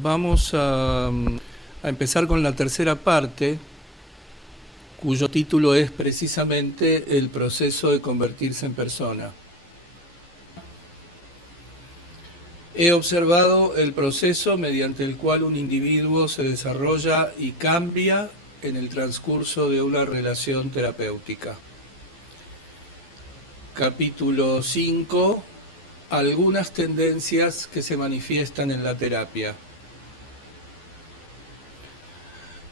Vamos a empezar con la tercera parte, cuyo título es precisamente el proceso de convertirse en persona. He observado el proceso mediante el cual un individuo se desarrolla y cambia en el transcurso de una relación terapéutica. Capítulo 5. Algunas tendencias que se manifiestan en la terapia.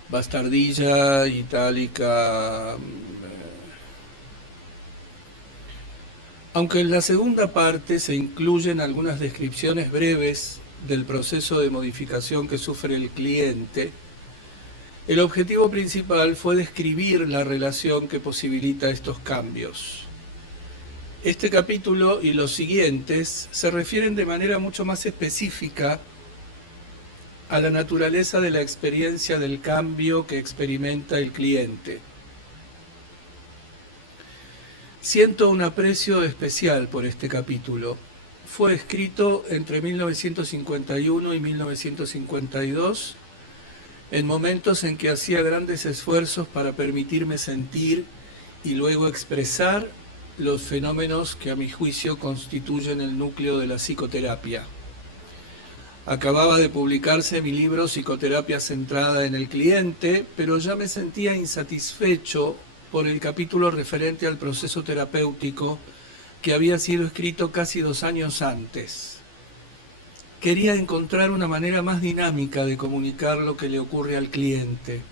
Bastardilla, itálica. Aunque en la segunda parte se incluyen algunas descripciones breves del proceso de modificación que sufre el cliente, el objetivo principal fue describir la relación que posibilita estos cambios. Este capítulo y los siguientes se refieren de manera mucho más específica a la naturaleza de la experiencia del cambio que experimenta el cliente. Siento un aprecio especial por este capítulo. Fue escrito entre 1951 y 1952, en momentos en que hacía grandes esfuerzos para permitirme sentir y luego expresar los fenómenos que a mi juicio constituyen el núcleo de la psicoterapia. Acababa de publicarse mi libro Psicoterapia centrada en el cliente, pero ya me sentía insatisfecho por el capítulo referente al proceso terapéutico que había sido escrito casi 2 años antes. Quería encontrar una manera más dinámica de comunicar lo que le ocurre al cliente.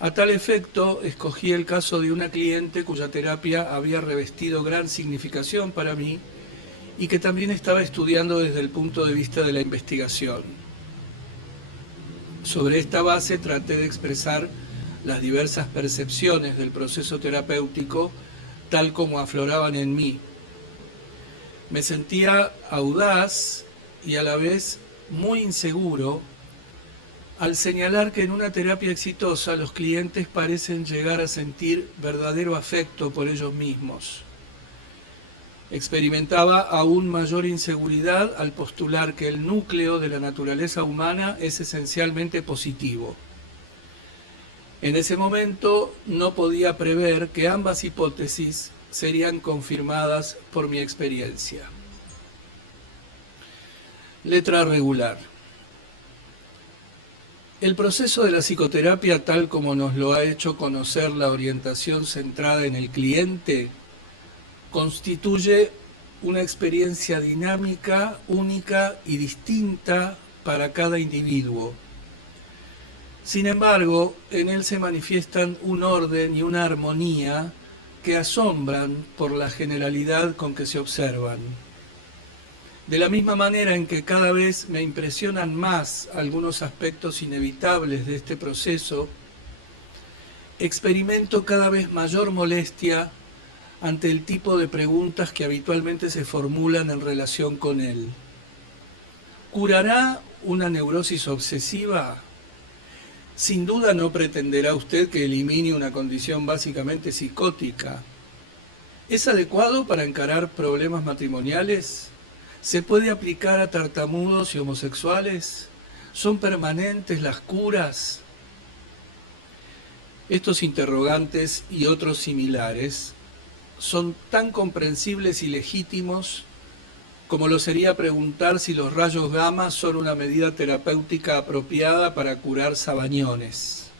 A tal efecto, escogí el caso de una cliente cuya terapia había revestido gran significación para mí y que también estaba estudiando desde el punto de vista de la investigación. Sobre esta base traté de expresar las diversas percepciones del proceso terapéutico tal como afloraban en mí. Me sentía audaz y a la vez muy inseguro al señalar que en una terapia exitosa los clientes parecen llegar a sentir verdadero afecto por ellos mismos. Experimentaba aún mayor inseguridad al postular que el núcleo de la naturaleza humana es esencialmente positivo. En ese momento no podía prever que ambas hipótesis serían confirmadas por mi experiencia. Letra regular. El proceso de la psicoterapia, tal como nos lo ha hecho conocer la orientación centrada en el cliente, constituye una experiencia dinámica, única y distinta para cada individuo. Sin embargo, en él se manifiestan un orden y una armonía que asombran por la generalidad con que se observan. De la misma manera en que cada vez me impresionan más algunos aspectos inevitables de este proceso, experimento cada vez mayor molestia ante el tipo de preguntas que habitualmente se formulan en relación con él. ¿Curará una neurosis obsesiva? Sin duda no pretenderá usted que elimine una condición básicamente psicótica. ¿Es adecuado para encarar problemas matrimoniales? ¿Se puede aplicar a tartamudos y homosexuales? ¿Son permanentes las curas? Estos interrogantes y otros similares son tan comprensibles y legítimos como lo sería preguntar si los rayos gamma son una medida terapéutica apropiada para curar sabañones.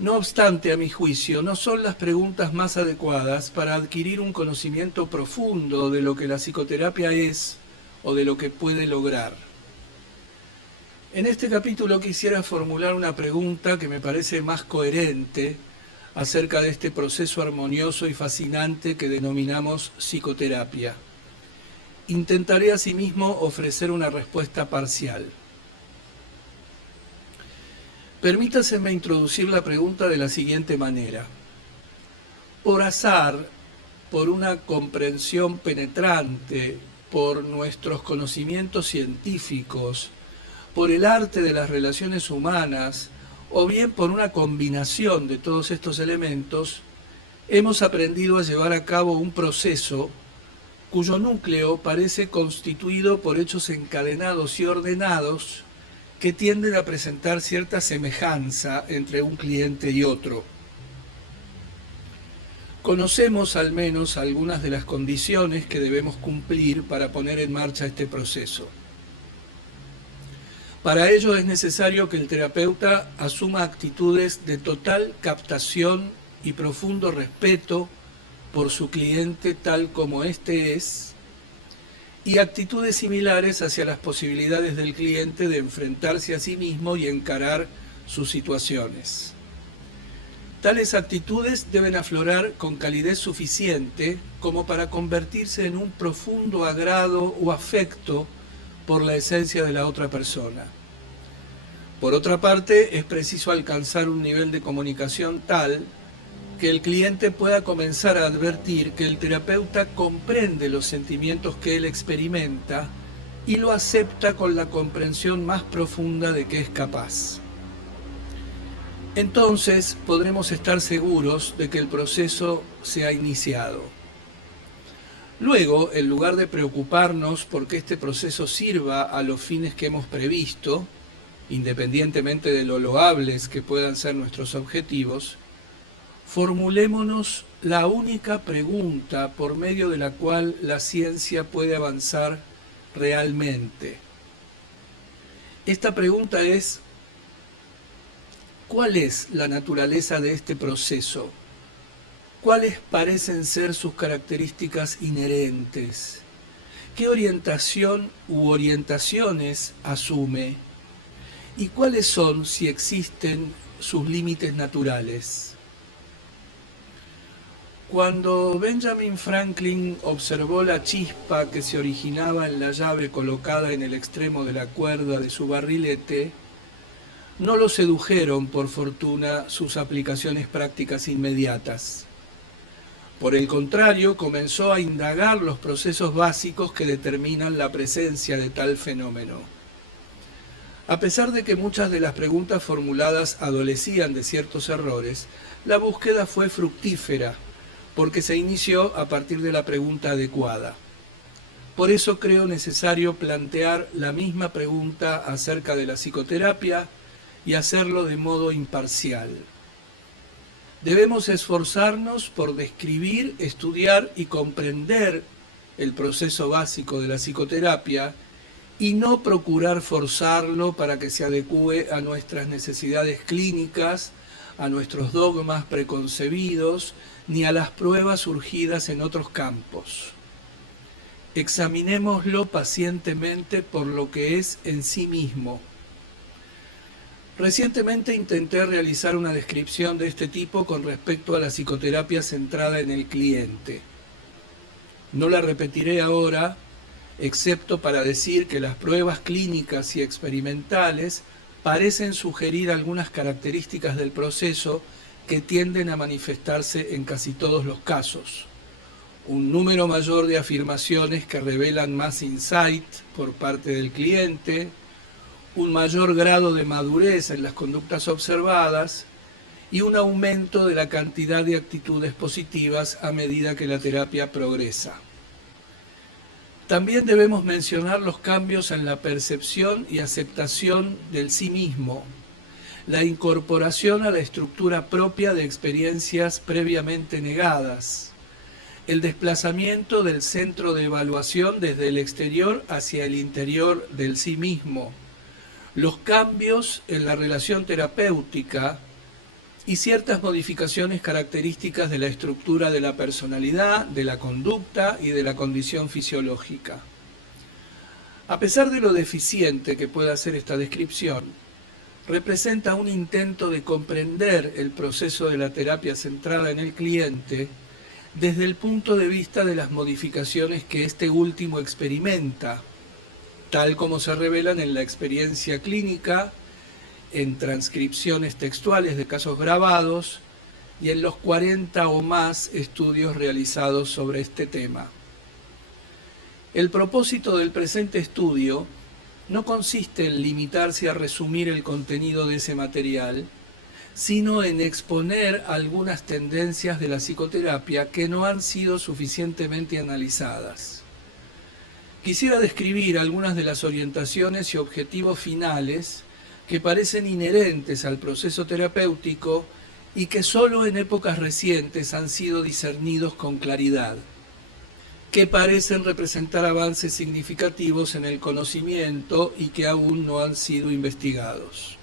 No obstante, a mi juicio, no son las preguntas más adecuadas para adquirir un conocimiento profundo de lo que la psicoterapia es o de lo que puede lograr. En este capítulo quisiera formular una pregunta que me parece más coherente acerca de este proceso armonioso y fascinante que denominamos psicoterapia. Intentaré asimismo ofrecer una respuesta parcial. Permítaseme introducir la pregunta de la siguiente manera. Por azar, por una comprensión penetrante, por nuestros conocimientos científicos, por el arte de las relaciones humanas, o bien por una combinación de todos estos elementos, hemos aprendido a llevar a cabo un proceso cuyo núcleo parece constituido por hechos encadenados y ordenados que tienden a presentar cierta semejanza entre un cliente y otro. Conocemos al menos algunas de las condiciones que debemos cumplir para poner en marcha este proceso. Para ello es necesario que el terapeuta asuma actitudes de total captación y profundo respeto por su cliente tal como éste es, y actitudes similares hacia las posibilidades del cliente de enfrentarse a sí mismo y encarar sus situaciones. Tales actitudes deben aflorar con calidez suficiente como para convertirse en un profundo agrado o afecto por la esencia de la otra persona. Por otra parte, es preciso alcanzar un nivel de comunicación tal que el cliente pueda comenzar a advertir que el terapeuta comprende los sentimientos que él experimenta y lo acepta con la comprensión más profunda de que es capaz. Entonces podremos estar seguros de que el proceso se ha iniciado. Luego, en lugar de preocuparnos porque este proceso sirva a los fines que hemos previsto, independientemente de lo loables que puedan ser nuestros objetivos, formulémonos la única pregunta por medio de la cual la ciencia puede avanzar realmente. Esta pregunta es: ¿cuál es la naturaleza de este proceso? ¿Cuáles parecen ser sus características inherentes? ¿Qué orientación u orientaciones asume? ¿Y cuáles son, si existen, sus límites naturales? Cuando Benjamin Franklin observó la chispa que se originaba en la llave colocada en el extremo de la cuerda de su barrilete, no lo sedujeron, por fortuna, sus aplicaciones prácticas inmediatas. Por el contrario, comenzó a indagar los procesos básicos que determinan la presencia de tal fenómeno. A pesar de que muchas de las preguntas formuladas adolecían de ciertos errores, la búsqueda fue fructífera, porque se inició a partir de la pregunta adecuada. Por eso creo necesario plantear la misma pregunta acerca de la psicoterapia y hacerlo de modo imparcial. Debemos esforzarnos por describir, estudiar y comprender el proceso básico de la psicoterapia y no procurar forzarlo para que se adecúe a nuestras necesidades clínicas, a nuestros dogmas preconcebidos, ni a las pruebas surgidas en otros campos. Examinémoslo pacientemente por lo que es en sí mismo. Recientemente intenté realizar una descripción de este tipo con respecto a la psicoterapia centrada en el cliente. No la repetiré ahora, excepto para decir que las pruebas clínicas y experimentales parecen sugerir algunas características del proceso que tienden a manifestarse en casi todos los casos. Un número mayor de afirmaciones que revelan más insight por parte del cliente, un mayor grado de madurez en las conductas observadas y un aumento de la cantidad de actitudes positivas a medida que la terapia progresa. También debemos mencionar los cambios en la percepción y aceptación del sí mismo, la incorporación a la estructura propia de experiencias previamente negadas, el desplazamiento del centro de evaluación desde el exterior hacia el interior del sí mismo, los cambios en la relación terapéutica y ciertas modificaciones características de la estructura de la personalidad, de la conducta y de la condición fisiológica. A pesar de lo deficiente que pueda ser esta descripción, representa un intento de comprender el proceso de la terapia centrada en el cliente desde el punto de vista de las modificaciones que este último experimenta, tal como se revelan en la experiencia clínica, en transcripciones textuales de casos grabados y en los 40 o más estudios realizados sobre este tema. El propósito del presente estudio no consiste en limitarse a resumir el contenido de ese material, sino en exponer algunas tendencias de la psicoterapia que no han sido suficientemente analizadas. Quisiera describir algunas de las orientaciones y objetivos finales que parecen inherentes al proceso terapéutico y que solo en épocas recientes han sido discernidos con claridad, que parecen representar avances significativos en el conocimiento y que aún no han sido investigados.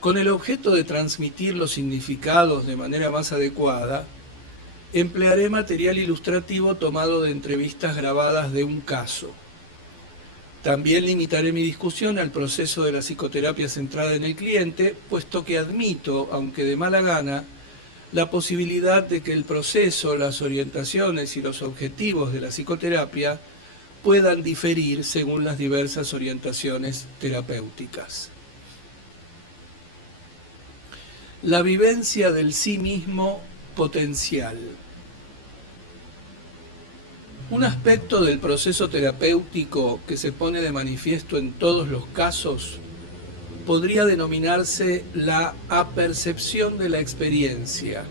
Con el objeto de transmitir los significados de manera más adecuada, emplearé material ilustrativo tomado de entrevistas grabadas de un caso. También limitaré mi discusión al proceso de la psicoterapia centrada en el cliente, puesto que admito, aunque de mala gana, la posibilidad de que el proceso, las orientaciones y los objetivos de la psicoterapia puedan diferir según las diversas orientaciones terapéuticas. La vivencia del sí mismo potencial. Un aspecto del proceso terapéutico que se pone de manifiesto en todos los casos podría denominarse la apercepción de la experiencia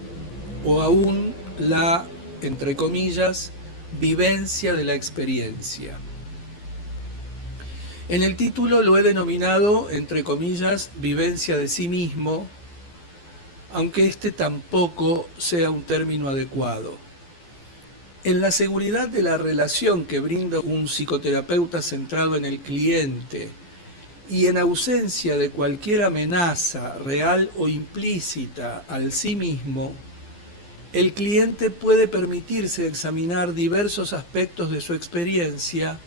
o aún la, entre comillas, vivencia de la experiencia. En el título lo he denominado, entre comillas, vivencia de sí mismo, aunque este tampoco sea un término adecuado. En la seguridad de la relación que brinda un psicoterapeuta centrado en el cliente y en ausencia de cualquier amenaza real o implícita al sí mismo, el cliente puede permitirse examinar diversos aspectos de su experiencia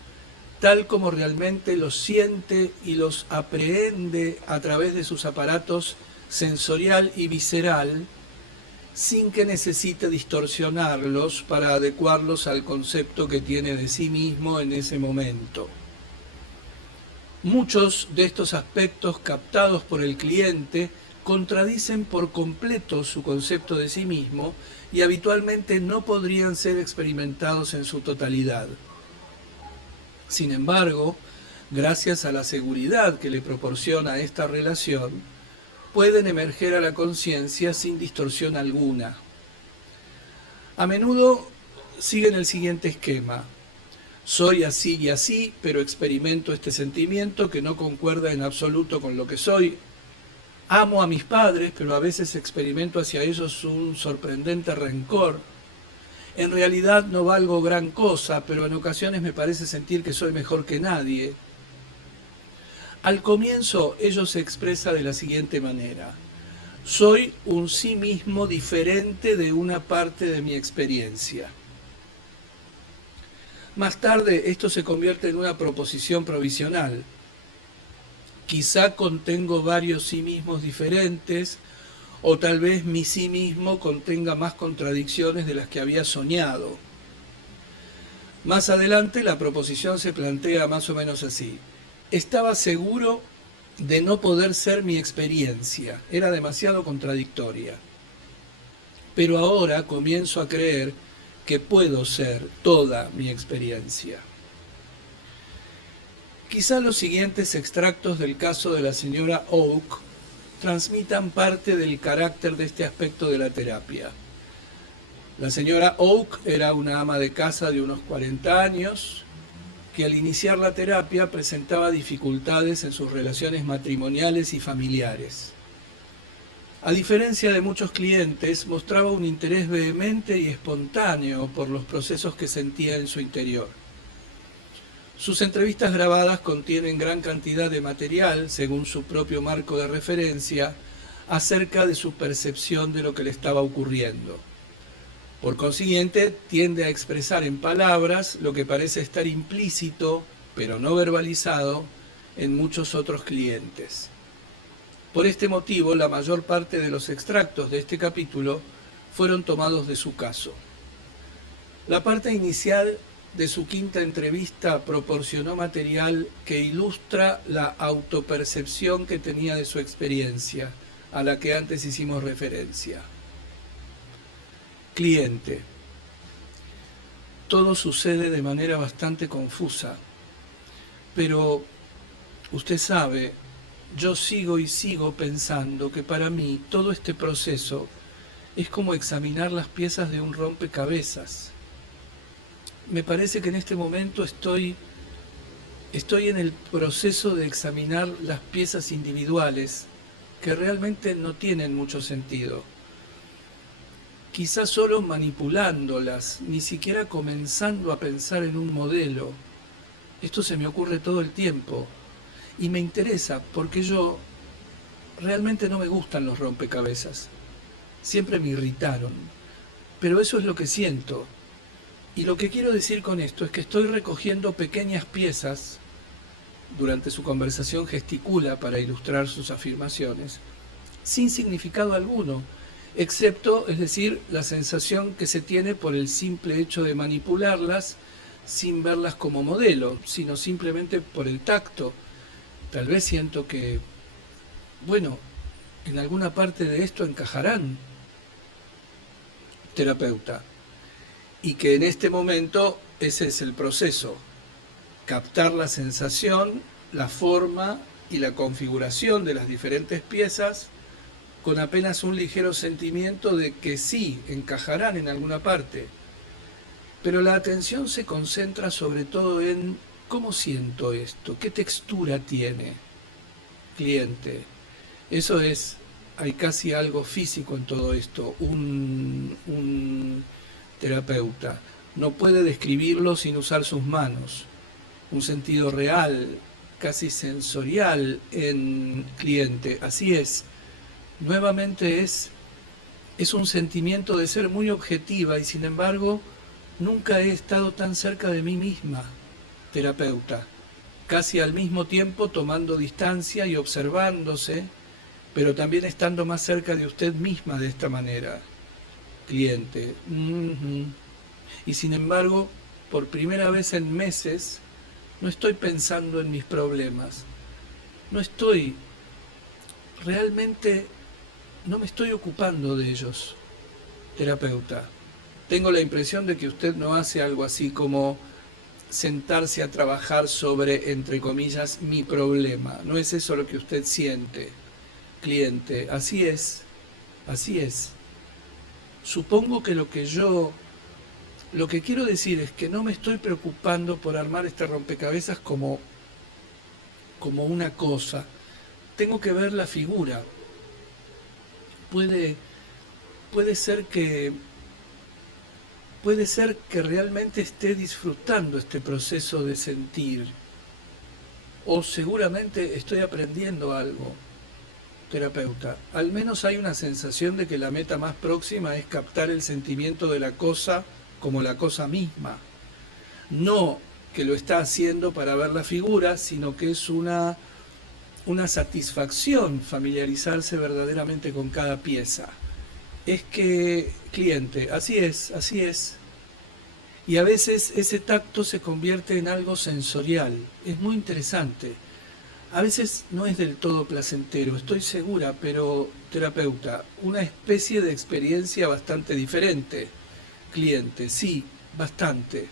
tal como realmente los siente y los aprehende a través de sus aparatos sensorial y visceral, sin que necesite distorsionarlos para adecuarlos al concepto que tiene de sí mismo en ese momento. Muchos de estos aspectos captados por el cliente contradicen por completo su concepto de sí mismo y habitualmente no podrían ser experimentados en su totalidad. Sin embargo, gracias a la seguridad que le proporciona esta relación, pueden emerger a la conciencia sin distorsión alguna. A menudo siguen el siguiente esquema: soy así y así, pero experimento este sentimiento que no concuerda en absoluto con lo que soy. Amo a mis padres, pero a veces experimento hacia ellos un sorprendente rencor. En realidad no valgo gran cosa, pero en ocasiones me parece sentir que soy mejor que nadie. Al comienzo ello se expresa de la siguiente manera: soy un sí mismo diferente de una parte de mi experiencia. Más tarde esto se convierte en una proposición provisional. Quizá contengo varios sí mismos diferentes, o tal vez mi sí mismo contenga más contradicciones de las que había soñado. Más adelante la proposición se plantea más o menos así: estaba seguro de no poder ser mi experiencia, era demasiado contradictoria. Pero ahora comienzo a creer que puedo ser toda mi experiencia. Quizá los siguientes extractos del caso de la señora Oak transmitan parte del carácter de este aspecto de la terapia. La señora Oak era una ama de casa de unos 40 años, que al iniciar la terapia presentaba dificultades en sus relaciones matrimoniales y familiares. A diferencia de muchos clientes, mostraba un interés vehemente y espontáneo por los procesos que sentía en su interior. Sus entrevistas grabadas contienen gran cantidad de material, según su propio marco de referencia, acerca de su percepción de lo que le estaba ocurriendo. Por consiguiente, tiende a expresar en palabras lo que parece estar implícito, pero no verbalizado, en muchos otros clientes. Por este motivo, la mayor parte de los extractos de este capítulo fueron tomados de su caso. La parte inicial de su quinta entrevista proporcionó material que ilustra la autopercepción que tenía de su experiencia, a la que antes hicimos referencia. Cliente: todo sucede de manera bastante confusa, pero usted sabe, yo sigo y sigo pensando que para mí todo este proceso es como examinar las piezas de un rompecabezas. me parece que en este momento estoy en el proceso de examinar las piezas individuales que realmente no tienen mucho sentido. Quizás solo manipulándolas, ni siquiera comenzando a pensar en un modelo. Esto se me ocurre todo el tiempo y me interesa porque yo realmente no me gustan los rompecabezas. Siempre me irritaron, pero eso es lo que siento. Y lo que quiero decir con esto es que estoy recogiendo pequeñas piezas. Durante su conversación gesticula para ilustrar sus afirmaciones, sin significado alguno, excepto, es decir, la sensación que se tiene por el simple hecho de manipularlas sin verlas como modelo, sino simplemente por el tacto. Tal vez siento que, bueno, en alguna parte de esto encajarán, terapeuta, y que en este momento ese es el proceso: captar la sensación, la forma y la configuración de las diferentes piezas con apenas un ligero sentimiento de que sí, encajarán en alguna parte. Pero la atención se concentra sobre todo en cómo siento esto, qué textura tiene, cliente. Eso es, hay casi algo físico en todo esto. Un terapeuta no puede describirlo sin usar sus manos. Un sentido real, casi sensorial en cliente. Así es. Nuevamente es un sentimiento de ser muy objetiva y sin embargo nunca he estado tan cerca de mí misma, terapeuta. Casi al mismo tiempo tomando distancia y observándose, pero también estando más cerca de usted misma de esta manera, cliente. Y sin embargo, por primera vez en meses, no estoy pensando en mis problemas. No estoy, realmente no me estoy ocupando de ellos, terapeuta. Tengo la impresión de que usted no hace algo así como sentarse a trabajar sobre, entre comillas, mi problema. No es eso lo que usted siente, cliente. Así es, así es. Supongo que lo que quiero decir es que no me estoy preocupando por armar este rompecabezas como una cosa. Tengo que ver la figura. Puede ser que realmente esté disfrutando este proceso de sentir, o seguramente estoy aprendiendo algo, terapeuta. Al menos hay una sensación de que la meta más próxima es captar el sentimiento de la cosa como la cosa misma. No que lo está haciendo para ver la figura, sino que es una satisfacción familiarizarse verdaderamente con cada pieza. Es que, cliente, así es, así es. Y a veces ese tacto se convierte en algo sensorial. Es muy interesante. A veces no es del todo placentero, estoy segura, pero, terapeuta, una especie de experiencia bastante diferente. Cliente, sí, bastante.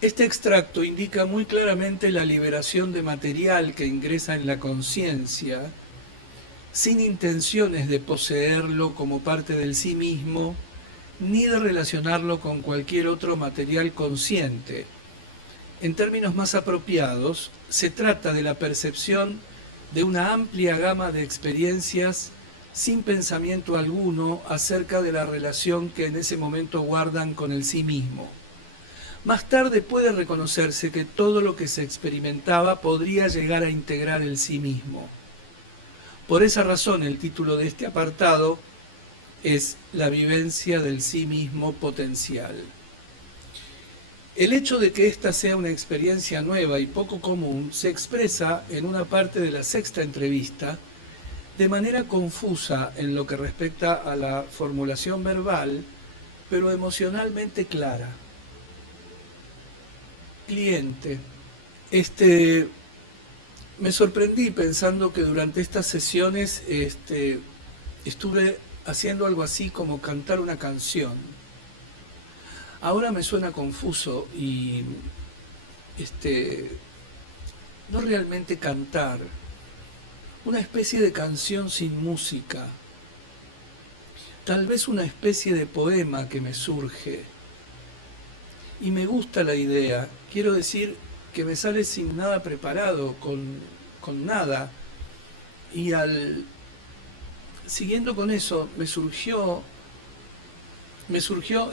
Este extracto indica muy claramente la liberación de material que ingresa en la conciencia, sin intenciones de poseerlo como parte del sí mismo, ni de relacionarlo con cualquier otro material consciente. En términos más apropiados, se trata de la percepción de una amplia gama de experiencias sin pensamiento alguno acerca de la relación que en ese momento guardan con el sí mismo. Más tarde puede reconocerse que todo lo que se experimentaba podría llegar a integrar el sí mismo. Por esa razón, el título de este apartado es La vivencia del sí mismo potencial. El hecho de que esta sea una experiencia nueva y poco común se expresa en una parte de la sexta entrevista de manera confusa en lo que respecta a la formulación verbal, pero emocionalmente clara. Cliente, me sorprendí pensando que durante estas sesiones estuve haciendo algo así como cantar una canción. Ahora me suena confuso y no realmente cantar, una especie de canción sin música, tal vez una especie de poema que me surge. y me gusta la idea. Quiero decir que me sale sin nada preparado, con nada. Y siguiendo con eso, me surgió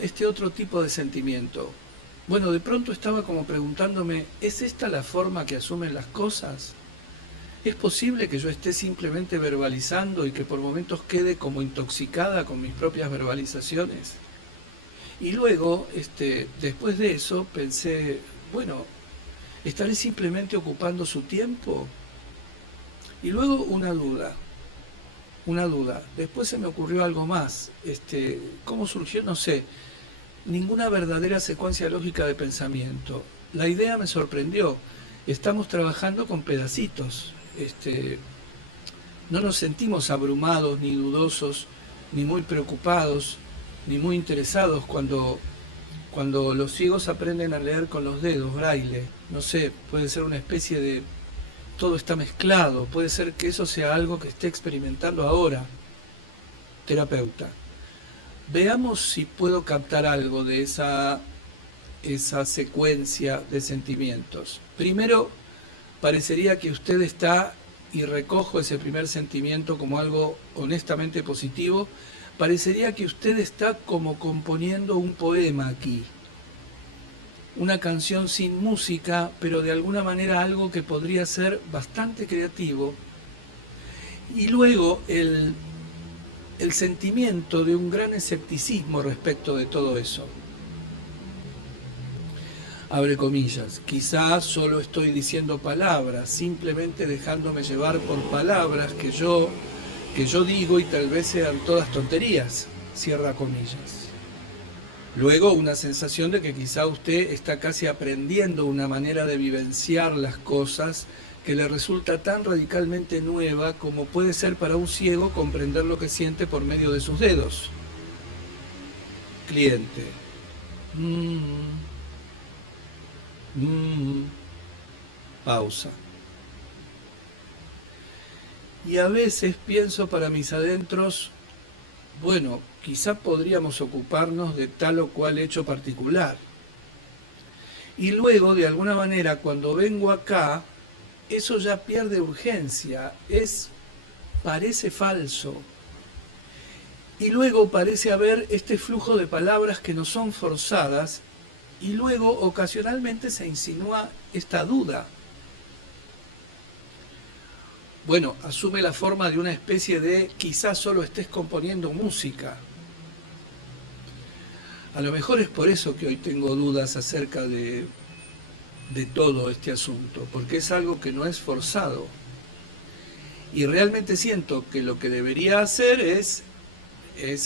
este otro tipo de sentimiento. Bueno, de pronto estaba como preguntándome, ¿es esta la forma que asumen las cosas? ¿Es posible que yo esté simplemente verbalizando y que por momentos quede como intoxicada con mis propias verbalizaciones? Y luego, después de eso, pensé, bueno, ¿estaré simplemente ocupando su tiempo? Y luego una duda. Después se me ocurrió algo más. ¿Cómo surgió? No sé. Ninguna verdadera secuencia lógica de pensamiento. La idea me sorprendió. Estamos trabajando con pedacitos. No nos sentimos abrumados, ni dudosos, ni muy preocupados, ni muy interesados cuando los ciegos aprenden a leer con los dedos, braille. No sé, puede ser una especie de todo está mezclado, puede ser que eso sea algo que esté experimentando ahora. Terapeuta, veamos si puedo captar algo de esa secuencia de sentimientos. Primero, parecería que usted está, y recojo ese primer sentimiento como algo honestamente positivo, parecería que usted está como componiendo un poema aquí. Una canción sin música, pero de alguna manera algo que podría ser bastante creativo. Y luego el sentimiento de un gran escepticismo respecto de todo eso. Abre comillas, quizás solo estoy diciendo palabras, simplemente dejándome llevar por palabras que yo digo y tal vez sean todas tonterías, cierra comillas. Luego una sensación de que quizá usted está casi aprendiendo una manera de vivenciar las cosas que le resulta tan radicalmente nueva como puede ser para un ciego comprender lo que siente por medio de sus dedos. Cliente. Pausa. Y a veces pienso para mis adentros, bueno, quizá podríamos ocuparnos de tal o cual hecho particular. Y luego, de alguna manera, cuando vengo acá, eso ya pierde urgencia, parece falso. Y luego parece haber este flujo de palabras que no son forzadas, y luego ocasionalmente se insinúa esta duda. Bueno, asume la forma de una especie de quizás solo estés componiendo música. A lo mejor es por eso que hoy tengo dudas acerca de todo este asunto, porque es algo que no es forzado. Y realmente siento que lo que debería hacer es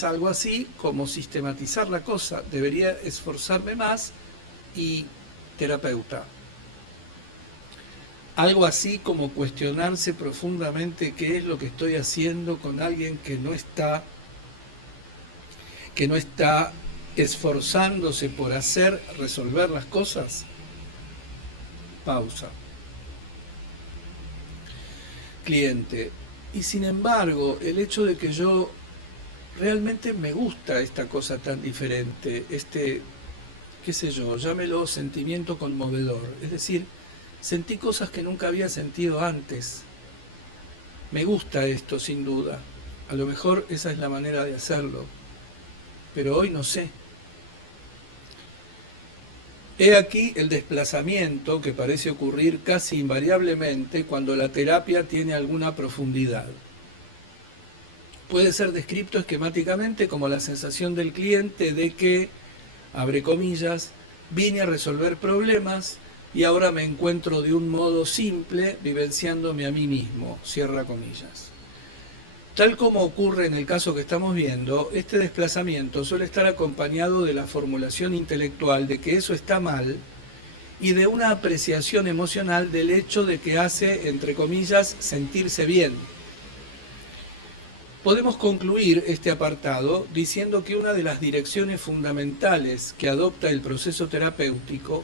algo así como sistematizar la cosa. Debería esforzarme más y terapeuta. Algo así como cuestionarse profundamente qué es lo que estoy haciendo con alguien que no está esforzándose por resolver las cosas. Pausa. Cliente. Y sin embargo, el hecho de que yo realmente me gusta esta cosa tan diferente, qué sé yo, llámelo sentimiento conmovedor. Es decir, sentí cosas que nunca había sentido antes. Me gusta esto, sin duda. A lo mejor esa es la manera de hacerlo. Pero hoy no sé. He aquí el desplazamiento que parece ocurrir casi invariablemente cuando la terapia tiene alguna profundidad. Puede ser descrito esquemáticamente como la sensación del cliente de que, abre comillas, vine a resolver problemas y ahora me encuentro de un modo simple vivenciándome a mí mismo, cierra comillas. Tal como ocurre en el caso que estamos viendo, este desplazamiento suele estar acompañado de la formulación intelectual de que eso está mal y de una apreciación emocional del hecho de que hace, entre comillas, sentirse bien. Podemos concluir este apartado diciendo que una de las direcciones fundamentales que adopta el proceso terapéutico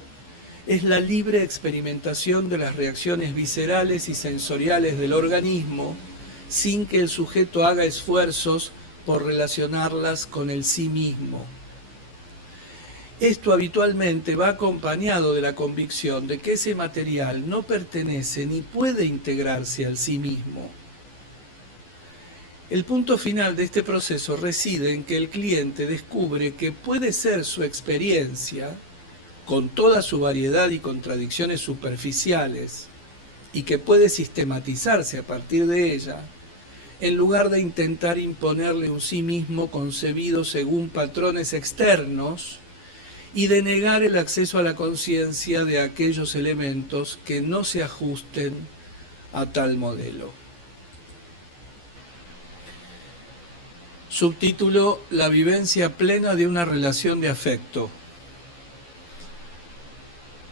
es la libre experimentación de las reacciones viscerales y sensoriales del organismo sin que el sujeto haga esfuerzos por relacionarlas con el sí mismo. Esto habitualmente va acompañado de la convicción de que ese material no pertenece ni puede integrarse al sí mismo. El punto final de este proceso reside en que el cliente descubre que puede ser su experiencia, con toda su variedad y contradicciones superficiales, y que puede sistematizarse a partir de ella, en lugar de intentar imponerle un sí mismo concebido según patrones externos y de negar el acceso a la conciencia de aquellos elementos que no se ajusten a tal modelo. Subtítulo: La vivencia plena de una relación de afecto.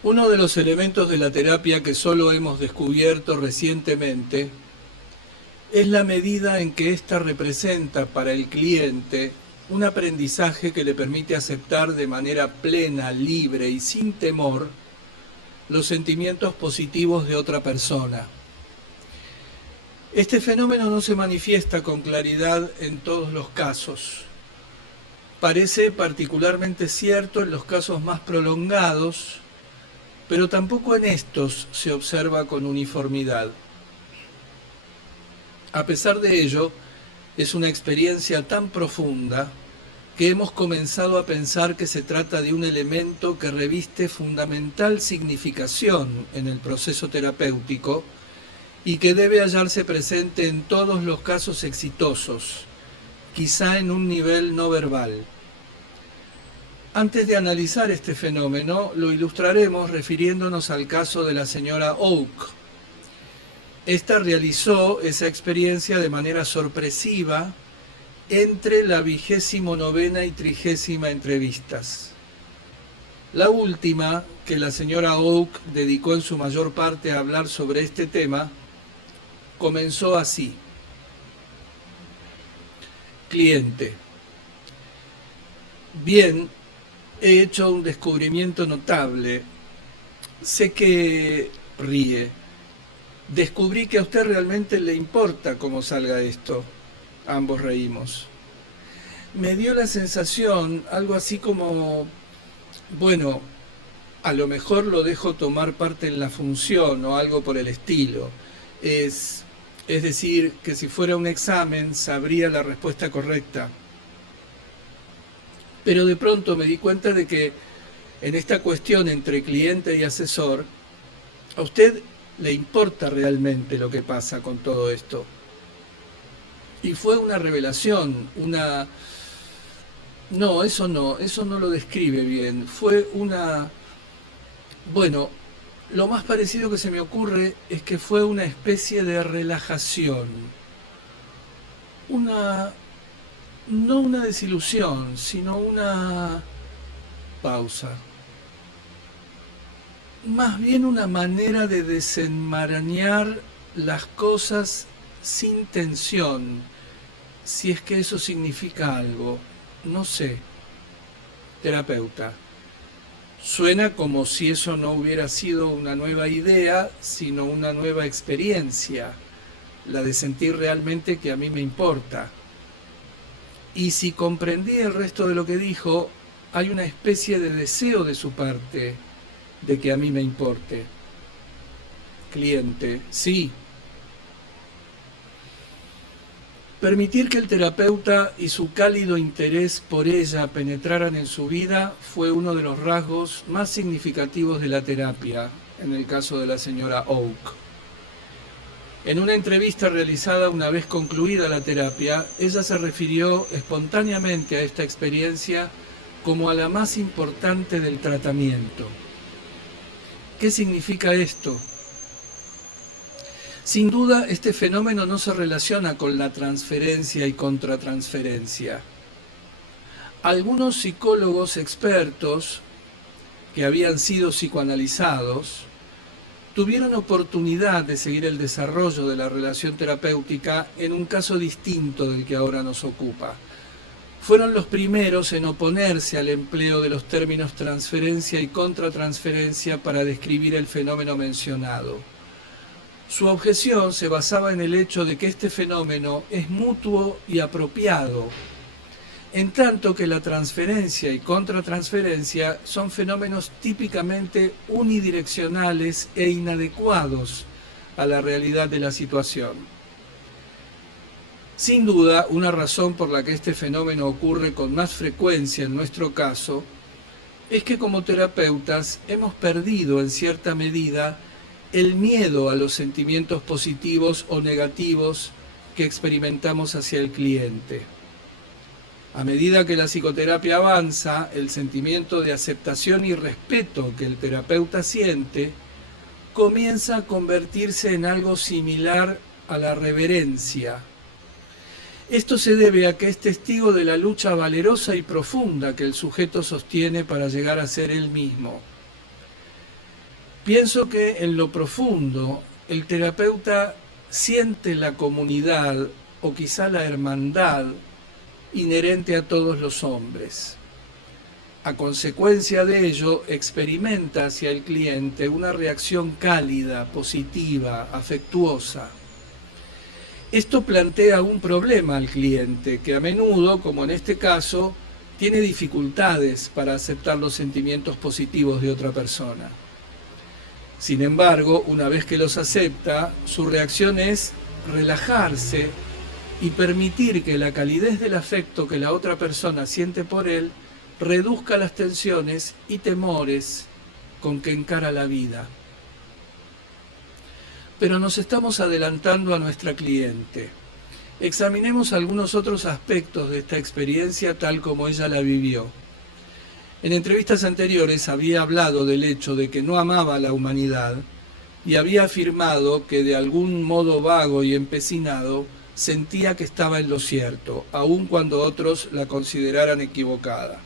Uno de los elementos de la terapia que solo hemos descubierto recientemente es la medida en que ésta representa para el cliente un aprendizaje que le permite aceptar de manera plena, libre y sin temor los sentimientos positivos de otra persona. Este fenómeno no se manifiesta con claridad en todos los casos. Parece particularmente cierto en los casos más prolongados, pero tampoco en estos se observa con uniformidad. A pesar de ello, es una experiencia tan profunda que hemos comenzado a pensar que se trata de un elemento que reviste fundamental significación en el proceso terapéutico y que debe hallarse presente en todos los casos exitosos, quizá en un nivel no verbal. Antes de analizar este fenómeno, lo ilustraremos refiriéndonos al caso de la señora Oak. Esta realizó esa experiencia de manera sorpresiva entre la 29ª y 30ª entrevistas. La última, que la señora Oak dedicó en su mayor parte a hablar sobre este tema, comenzó así. Cliente: bien, he hecho un descubrimiento notable. Sé que ríe. Descubrí que a usted realmente le importa cómo salga esto. Ambos reímos. Me dio la sensación, algo así como, bueno, a lo mejor lo dejo tomar parte en la función o algo por el estilo. Es decir, que si fuera un examen sabría la respuesta correcta. Pero de pronto me di cuenta de que en esta cuestión entre cliente y asesor, a usted le importa realmente lo que pasa con todo esto. Y fue una revelación, No, eso no lo describe bien. Fue bueno, lo más parecido que se me ocurre es que fue una especie de relajación. No una desilusión, sino una pausa. Más bien una manera de desenmarañar las cosas sin tensión, si es que eso significa algo. No sé. Terapeuta: suena como si eso no hubiera sido una nueva idea, sino una nueva experiencia, la de sentir realmente que a mí me importa. Y si comprendí el resto de lo que dijo, hay una especie de deseo de su parte de que a mí me importe. Cliente: sí. Permitir que el terapeuta y su cálido interés por ella penetraran en su vida fue uno de los rasgos más significativos de la terapia, en el caso de la señora Oak. En una entrevista realizada una vez concluida la terapia, ella se refirió espontáneamente a esta experiencia como a la más importante del tratamiento. ¿Qué significa esto? Sin duda, este fenómeno no se relaciona con la transferencia y contratransferencia. Algunos psicólogos expertos que habían sido psicoanalizados tuvieron oportunidad de seguir el desarrollo de la relación terapéutica en un caso distinto del que ahora nos ocupa. Fueron los primeros en oponerse al empleo de los términos transferencia y contratransferencia para describir el fenómeno mencionado. Su objeción se basaba en el hecho de que este fenómeno es mutuo y apropiado, en tanto que la transferencia y contratransferencia son fenómenos típicamente unidireccionales e inadecuados a la realidad de la situación. Sin duda, una razón por la que este fenómeno ocurre con más frecuencia en nuestro caso es que como terapeutas hemos perdido en cierta medida el miedo a los sentimientos positivos o negativos que experimentamos hacia el cliente. A medida que la psicoterapia avanza, el sentimiento de aceptación y respeto que el terapeuta siente comienza a convertirse en algo similar a la reverencia. Esto se debe a que es testigo de la lucha valerosa y profunda que el sujeto sostiene para llegar a ser él mismo. Pienso que en lo profundo el terapeuta siente la comunidad o quizá la hermandad inherente a todos los hombres. A consecuencia de ello, experimenta hacia el cliente una reacción cálida, positiva, afectuosa. Esto plantea un problema al cliente, que a menudo, como en este caso, tiene dificultades para aceptar los sentimientos positivos de otra persona. Sin embargo, una vez que los acepta, su reacción es relajarse y permitir que la calidez del afecto que la otra persona siente por él reduzca las tensiones y temores con que encara la vida. Pero nos estamos adelantando a nuestra cliente. Examinemos algunos otros aspectos de esta experiencia tal como ella la vivió. En entrevistas anteriores había hablado del hecho de que no amaba a la humanidad y había afirmado que de algún modo vago y empecinado sentía que estaba en lo cierto, aun cuando otros la consideraran equivocada.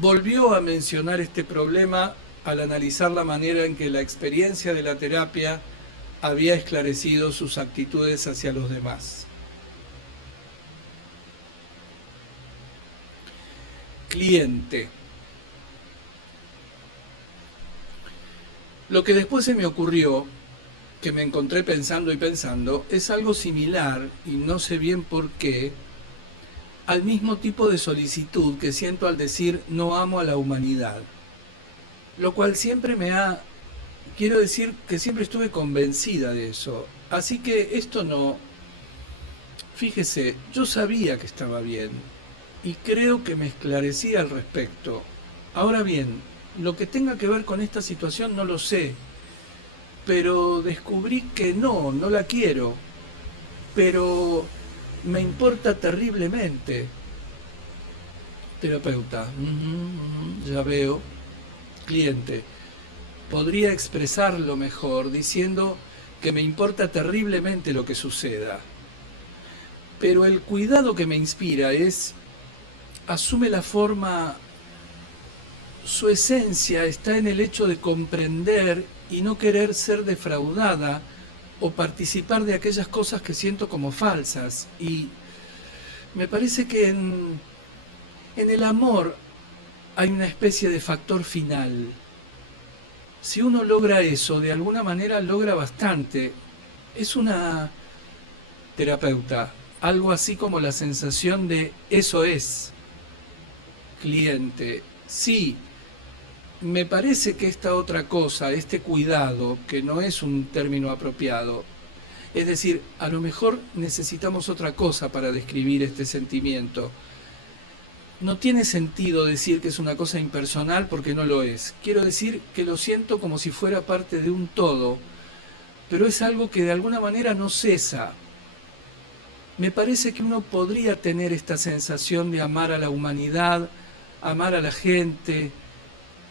Volvió a mencionar este problema al analizar la manera en que la experiencia de la terapia había esclarecido sus actitudes hacia los demás. Cliente. Lo que después se me ocurrió, que me encontré pensando y pensando, es algo similar, y no sé bien por qué, al mismo tipo de solicitud que siento al decir no amo a la humanidad. Lo cual siempre quiero decir que siempre estuve convencida de eso. Así que esto no... Fíjese, yo sabía que estaba bien, y creo que me esclarecí al respecto. Ahora bien, lo que tenga que ver con esta situación no lo sé, pero descubrí que no la quiero, pero me importa terriblemente. Terapeuta, ya veo. Cliente, podría expresarlo mejor diciendo que me importa terriblemente lo que suceda, pero el cuidado que me inspira asume la forma, su esencia está en el hecho de comprender y no querer ser defraudada o participar de aquellas cosas que siento como falsas. Y me parece que en el amor hay una especie de factor final. Si uno logra eso, de alguna manera logra bastante. Es una terapeuta, algo así como la sensación de eso es. Cliente, sí, me parece que esta otra cosa, este cuidado, que no es un término apropiado, es decir, a lo mejor necesitamos otra cosa para describir este sentimiento. No tiene sentido decir que es una cosa impersonal porque no lo es. Quiero decir que lo siento como si fuera parte de un todo, pero es algo que de alguna manera no cesa. Me parece que uno podría tener esta sensación de amar a la humanidad, amar a la gente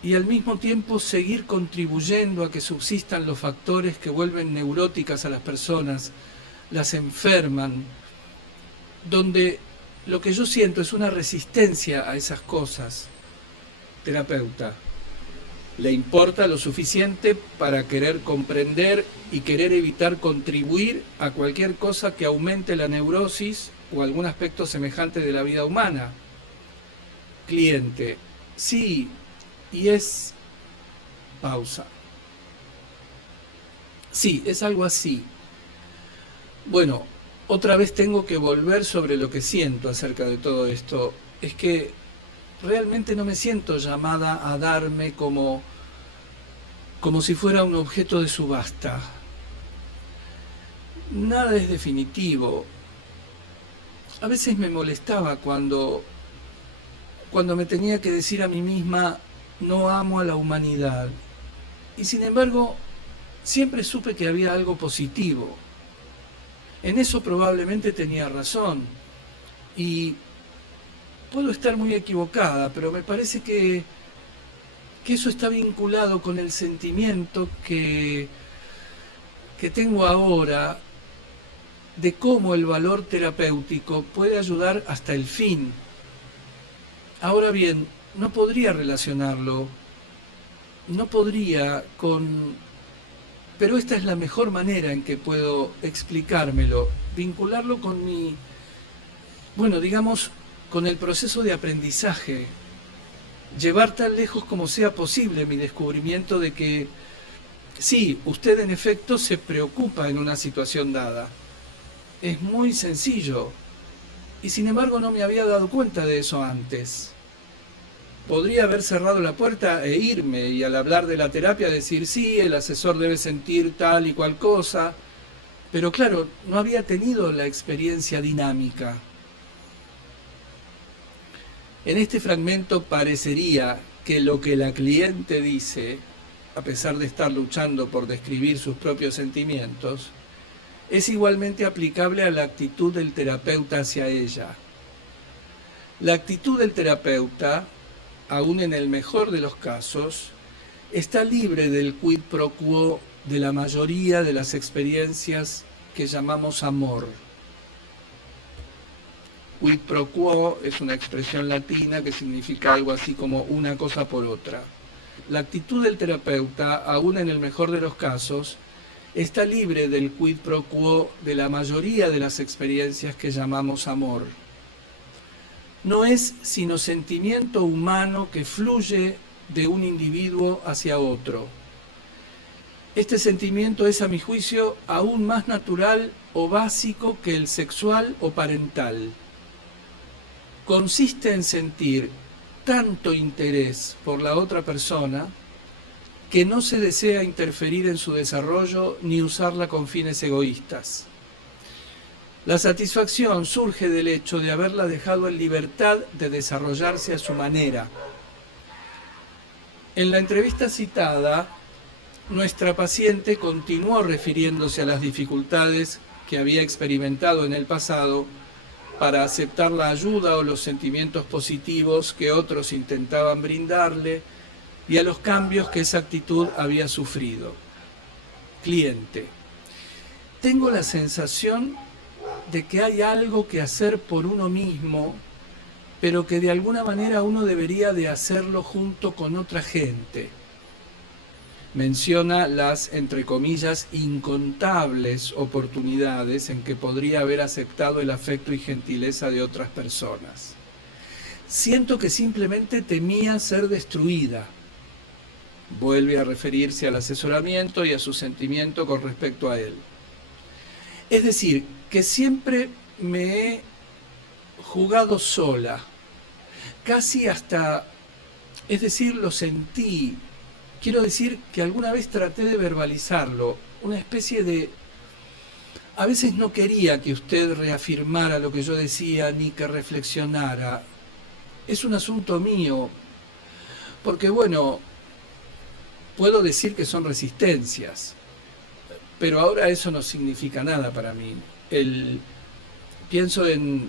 y al mismo tiempo seguir contribuyendo a que subsistan los factores que vuelven neuróticas a las personas, las enferman, donde lo que yo siento es una resistencia a esas cosas. Terapeuta, le importa lo suficiente para querer comprender y querer evitar contribuir a cualquier cosa que aumente la neurosis o algún aspecto semejante de la vida humana. Cliente, sí, y es... Pausa. Sí, es algo así. Bueno, otra vez tengo que volver sobre lo que siento acerca de todo esto. Es que realmente no me siento llamada a darme como si fuera un objeto de subasta. Nada es definitivo. A veces me molestaba cuando me tenía que decir a mí misma, no amo a la humanidad. Y sin embargo, siempre supe que había algo positivo. En eso probablemente tenía razón. Y puedo estar muy equivocada, pero me parece que eso está vinculado con el sentimiento que tengo ahora de cómo el valor terapéutico puede ayudar hasta el fin. Ahora bien, no podría relacionarlo, no podría con... Pero esta es la mejor manera en que puedo explicármelo, vincularlo con mi, bueno, digamos, con el proceso de aprendizaje, llevar tan lejos como sea posible mi descubrimiento de que, sí, usted en efecto se preocupa en una situación dada. Es muy sencillo, y sin embargo no me había dado cuenta de eso antes. Podría haber cerrado la puerta e irme y al hablar de la terapia decir sí, el asesor debe sentir tal y cual cosa, pero claro, no había tenido la experiencia dinámica. En este fragmento parecería que lo que la cliente dice, a pesar de estar luchando por describir sus propios sentimientos, es igualmente aplicable a la actitud del terapeuta hacia ella. La actitud del terapeuta, aún en el mejor de los casos, está libre del quid pro quo de la mayoría de las experiencias que llamamos amor. Quid pro quo es una expresión latina que significa algo así como una cosa por otra. La actitud del terapeuta, aún en el mejor de los casos, está libre del quid pro quo de la mayoría de las experiencias que llamamos amor. No es sino sentimiento humano que fluye de un individuo hacia otro. Este sentimiento es, a mi juicio, aún más natural o básico que el sexual o parental. Consiste en sentir tanto interés por la otra persona que no se desea interferir en su desarrollo ni usarla con fines egoístas. La satisfacción surge del hecho de haberla dejado en libertad de desarrollarse a su manera. En la entrevista citada, nuestra paciente continuó refiriéndose a las dificultades que había experimentado en el pasado para aceptar la ayuda o los sentimientos positivos que otros intentaban brindarle y a los cambios que esa actitud había sufrido. Cliente: tengo la sensación de que hay algo que hacer por uno mismo, pero que de alguna manera uno debería de hacerlo junto con otra gente. Menciona las, entre comillas, incontables oportunidades en que podría haber aceptado el afecto y gentileza de otras personas. Siento que simplemente temía ser destruida. Vuelve a referirse al asesoramiento y a su sentimiento con respecto a él. Es decir, que siempre me he jugado sola, casi hasta, es decir, lo sentí. Quiero decir que alguna vez traté de verbalizarlo, una especie de... A veces no quería que usted reafirmara lo que yo decía, ni que reflexionara. Es un asunto mío, porque bueno, puedo decir que son resistencias, pero ahora eso no significa nada para mí. Pienso en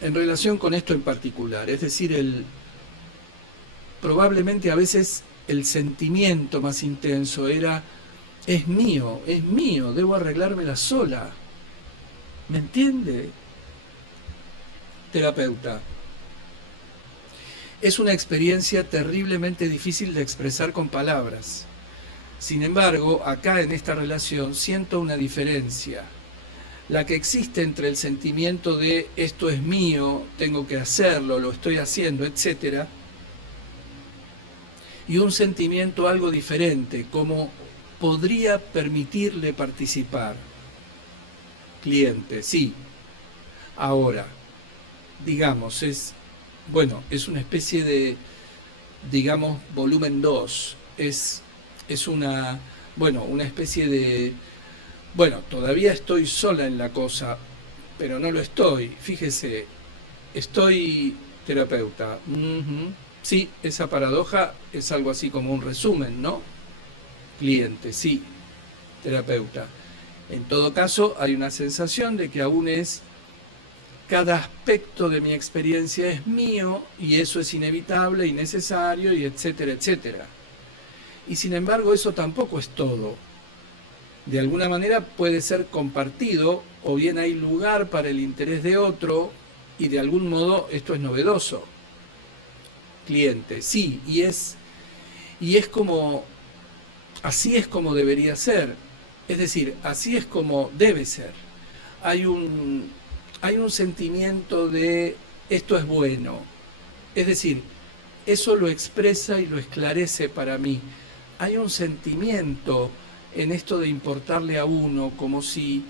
relación con esto en particular, es decir, probablemente a veces el sentimiento más intenso era, es mío, debo arreglármela sola. ¿Me entiende? Terapeuta: es una experiencia terriblemente difícil de expresar con palabras. Sin embargo, acá en esta relación siento una diferencia, la que existe entre el sentimiento de esto es mío, tengo que hacerlo, lo estoy haciendo, etc., y un sentimiento algo diferente, como podría permitirle participar. Cliente, sí. Ahora, digamos, es una especie de, digamos, volumen 2. Es una especie de, todavía estoy sola en la cosa, pero no lo estoy. Fíjese, estoy terapeuta. Ujú. Sí, esa paradoja es algo así como un resumen, ¿no? Cliente, sí, terapeuta. En todo caso, hay una sensación de que aún cada aspecto de mi experiencia es mío y eso es inevitable y necesario y etcétera, etcétera. Y sin embargo, eso tampoco es todo. De alguna manera puede ser compartido o bien hay lugar para el interés de otro y de algún modo esto es novedoso. Cliente, sí, y es como, así es como debería ser. Es decir, así es como debe ser. Hay hay un sentimiento de esto es bueno. Es decir, eso lo expresa y lo esclarece para mí. Hay un sentimiento en esto de importarle a uno, como si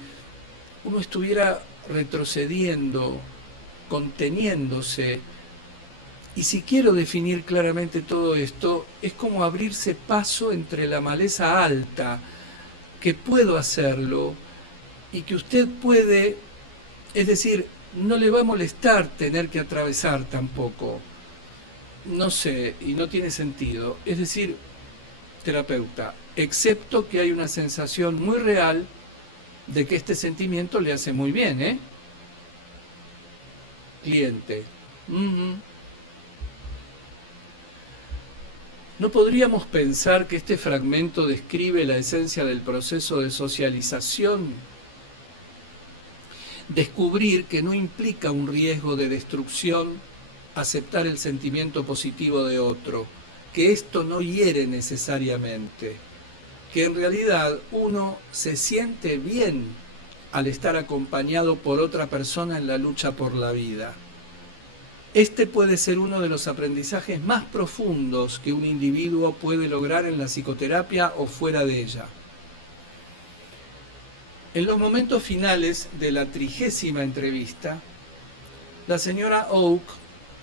uno estuviera retrocediendo, conteniéndose. Y si quiero definir claramente todo esto, es como abrirse paso entre la maleza alta, que puedo hacerlo y que usted puede, es decir, no le va a molestar tener que atravesar tampoco. No sé, y no tiene sentido. Es decir, terapeuta, excepto que hay una sensación muy real de que este sentimiento le hace muy bien, ¿eh? Cliente. Ujú. ¿No podríamos pensar que este fragmento describe la esencia del proceso de socialización? Descubrir que no implica un riesgo de destrucción aceptar el sentimiento positivo de otro, que esto no hiere necesariamente, que en realidad uno se siente bien al estar acompañado por otra persona en la lucha por la vida. Este puede ser uno de los aprendizajes más profundos que un individuo puede lograr en la psicoterapia o fuera de ella. En los momentos finales de la 30ª entrevista, la señora Oak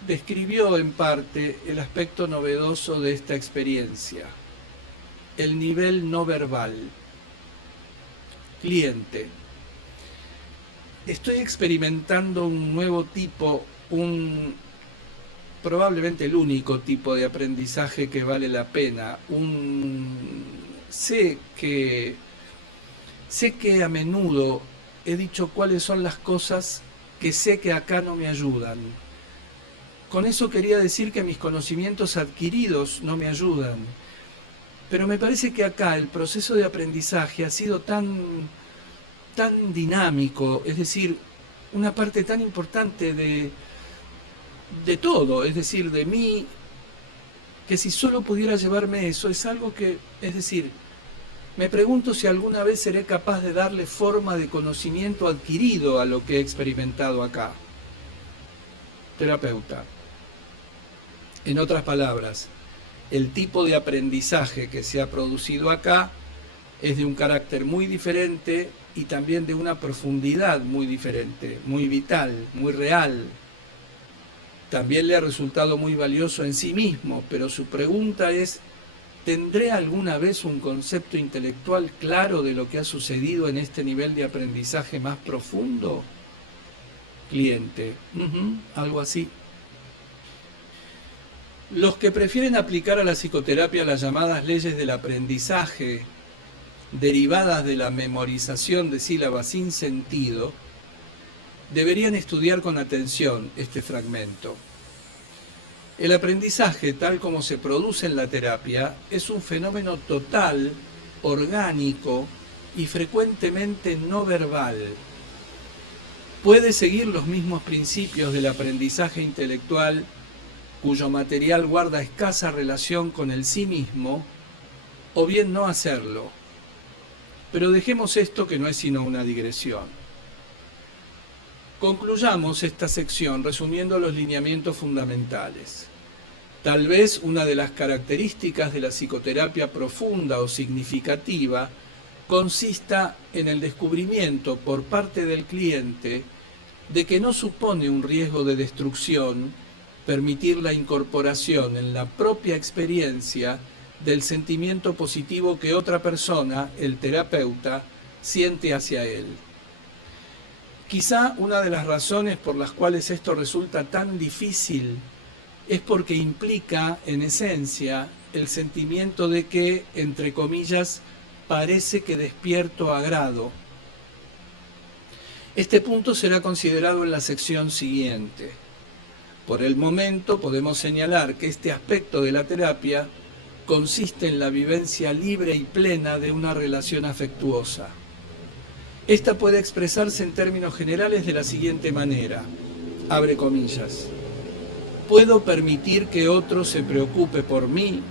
describió en parte el aspecto novedoso de esta experiencia, el nivel no verbal. Cliente, estoy experimentando un nuevo tipo, probablemente el único tipo de aprendizaje que vale la pena. Sé que a menudo he dicho cuáles son las cosas que sé que acá no me ayudan. Con eso quería decir que mis conocimientos adquiridos no me ayudan. Pero me parece que acá el proceso de aprendizaje ha sido tan dinámico, es decir, una parte tan importante de todo, es decir, de mí, que si solo pudiera llevarme eso, es algo que, es decir, me pregunto si alguna vez seré capaz de darle forma de conocimiento adquirido a lo que he experimentado acá. Terapeuta. En otras palabras, el tipo de aprendizaje que se ha producido acá es de un carácter muy diferente y también de una profundidad muy diferente, muy vital, muy real. También le ha resultado muy valioso en sí mismo, pero su pregunta es, ¿tendré alguna vez un concepto intelectual claro de lo que ha sucedido en este nivel de aprendizaje más profundo? Cliente, algo así. Los que prefieren aplicar a la psicoterapia las llamadas leyes del aprendizaje, derivadas de la memorización de sílabas sin sentido, deberían estudiar con atención este fragmento. El aprendizaje, tal como se produce en la terapia, es un fenómeno total, orgánico y frecuentemente no verbal. Puede seguir los mismos principios del aprendizaje intelectual, cuyo material guarda escasa relación con el sí mismo, o bien no hacerlo. Pero dejemos esto que no es sino una digresión. Concluyamos esta sección resumiendo los lineamientos fundamentales. Tal vez una de las características de la psicoterapia profunda o significativa consista en el descubrimiento por parte del cliente de que no supone un riesgo de destrucción permitir la incorporación en la propia experiencia del sentimiento positivo que otra persona, el terapeuta, siente hacia él. Quizá una de las razones por las cuales esto resulta tan difícil es porque implica, en esencia, el sentimiento de que, entre comillas, parece que despierto agrado. Este punto será considerado en la sección siguiente. Por el momento podemos señalar que este aspecto de la terapia consiste en la vivencia libre y plena de una relación afectuosa. Esta puede expresarse en términos generales de la siguiente manera, abre comillas, puedo permitir que otro se preocupe por mí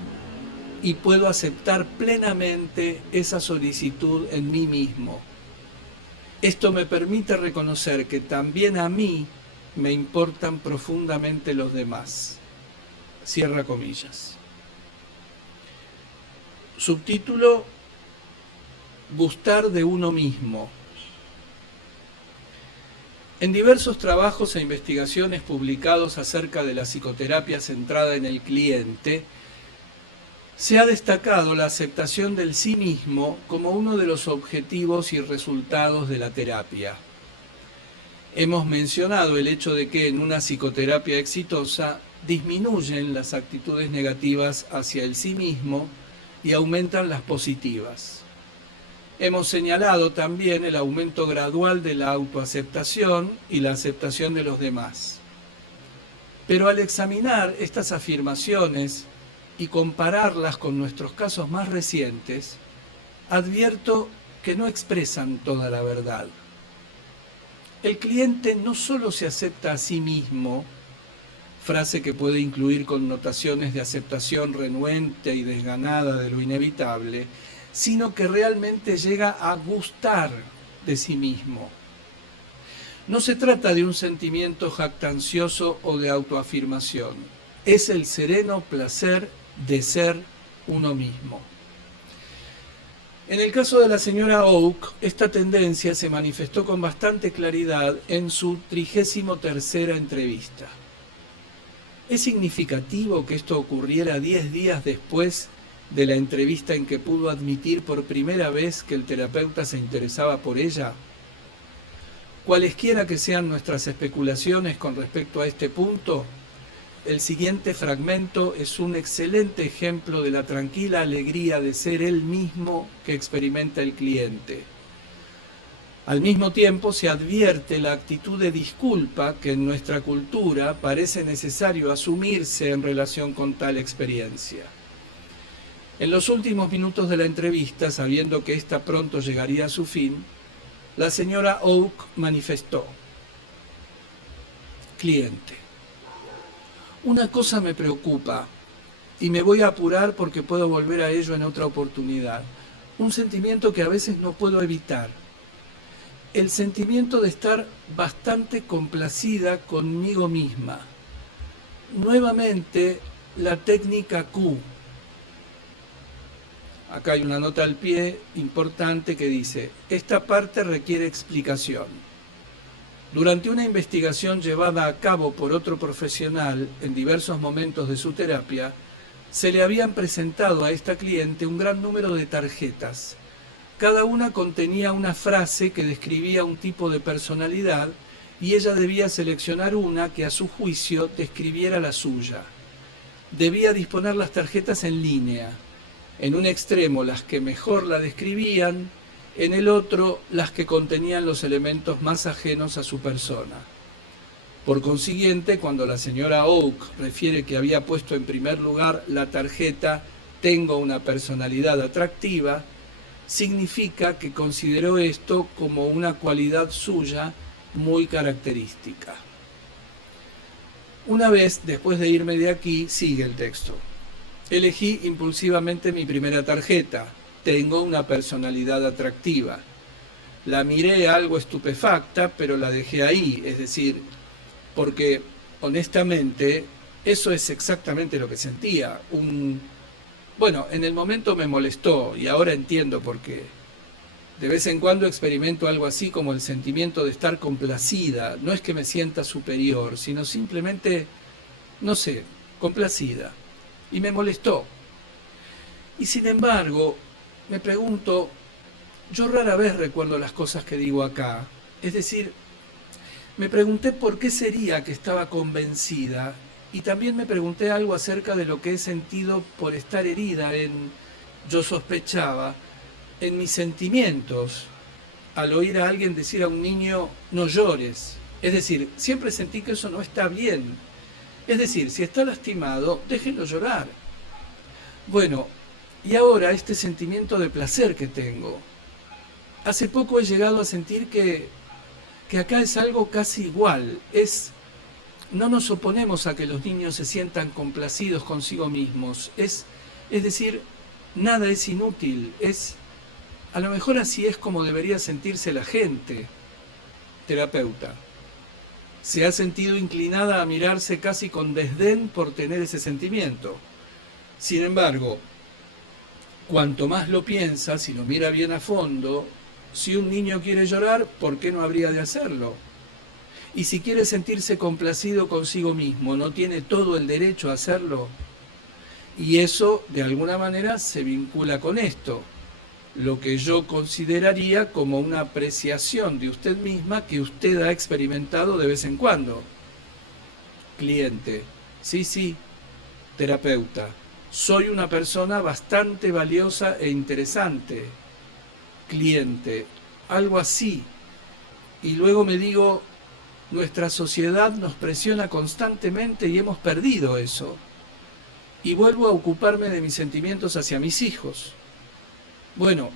y puedo aceptar plenamente esa solicitud en mí mismo. Esto me permite reconocer que también a mí me importan profundamente los demás. Cierra comillas. Subtítulo: Gustar de uno mismo. En diversos trabajos e investigaciones publicados acerca de la psicoterapia centrada en el cliente, se ha destacado la aceptación del sí mismo como uno de los objetivos y resultados de la terapia. Hemos mencionado el hecho de que en una psicoterapia exitosa disminuyen las actitudes negativas hacia el sí mismo y aumentan las positivas. Hemos señalado también el aumento gradual de la autoaceptación y la aceptación de los demás. Pero al examinar estas afirmaciones y compararlas con nuestros casos más recientes, advierto que no expresan toda la verdad. El cliente no solo se acepta a sí mismo, frase que puede incluir connotaciones de aceptación renuente y desganada de lo inevitable, sino que realmente llega a gustar de sí mismo. No se trata de un sentimiento jactancioso o de autoafirmación, es el sereno placer de ser uno mismo. En el caso de la señora Oak, esta tendencia se manifestó con bastante claridad en su 33ª entrevista. ¿Es significativo que esto ocurriera 10 días después de la entrevista en que pudo admitir por primera vez que el terapeuta se interesaba por ella? Cualesquiera que sean nuestras especulaciones con respecto a este punto, el siguiente fragmento es un excelente ejemplo de la tranquila alegría de ser él mismo que experimenta el cliente. Al mismo tiempo se advierte la actitud de disculpa que en nuestra cultura parece necesario asumirse en relación con tal experiencia. En los últimos minutos de la entrevista, sabiendo que ésta pronto llegaría a su fin, la señora Oak manifestó: cliente, una cosa me preocupa y me voy a apurar porque puedo volver a ello en otra oportunidad. Un sentimiento que a veces no puedo evitar. El sentimiento de estar bastante complacida conmigo misma. Nuevamente, la técnica Q. Acá hay una nota al pie importante que dice: esta parte requiere explicación. Durante una investigación llevada a cabo por otro profesional en diversos momentos de su terapia, se le habían presentado a esta cliente un gran número de tarjetas. Cada una contenía una frase que describía un tipo de personalidad y ella debía seleccionar una que a su juicio describiera la suya. Debía disponer las tarjetas en línea. En un extremo las que mejor la describían, en el otro las que contenían los elementos más ajenos a su persona. Por consiguiente, cuando la señora Oak refiere que había puesto en primer lugar la tarjeta «Tengo una personalidad atractiva», significa que consideró esto como una cualidad suya muy característica. Una vez, después de irme de aquí, sigue el texto. Elegí impulsivamente mi primera tarjeta. Tengo una personalidad atractiva. La miré algo estupefacta, pero la dejé ahí, es decir, porque honestamente eso es exactamente lo que sentía. Bueno, en el momento me molestó y ahora entiendo por qué. De vez en cuando experimento algo así como el sentimiento de estar complacida. No es que me sienta superior, sino simplemente, no sé, complacida. Y me molestó. Y sin embargo, me pregunto, yo rara vez recuerdo las cosas que digo acá. Es decir, me pregunté por qué sería que estaba convencida y también me pregunté algo acerca de lo que he sentido por estar herida yo sospechaba, en mis sentimientos al oír a alguien decir a un niño no llores. Es decir, siempre sentí que eso no está bien. Es decir, si está lastimado, déjenlo llorar. Bueno, y ahora este sentimiento de placer que tengo. Hace poco he llegado a sentir que acá es algo casi igual. No nos oponemos a que los niños se sientan complacidos consigo mismos. Es decir, nada es inútil. A lo mejor así es como debería sentirse la gente. Terapeuta. Se ha sentido inclinada a mirarse casi con desdén por tener ese sentimiento. Sin embargo, cuanto más lo piensa, si lo mira bien a fondo, si un niño quiere llorar, ¿por qué no habría de hacerlo? Y si quiere sentirse complacido consigo mismo, ¿no tiene todo el derecho a hacerlo? Y eso, de alguna manera, se vincula con esto, lo que yo consideraría como una apreciación de usted misma que usted ha experimentado de vez en cuando. Cliente. Sí, terapeuta. Soy una persona bastante valiosa e interesante. Cliente. Algo así. Y luego me digo, nuestra sociedad nos presiona constantemente y hemos perdido eso. Y vuelvo a ocuparme de mis sentimientos hacia mis hijos. Bueno,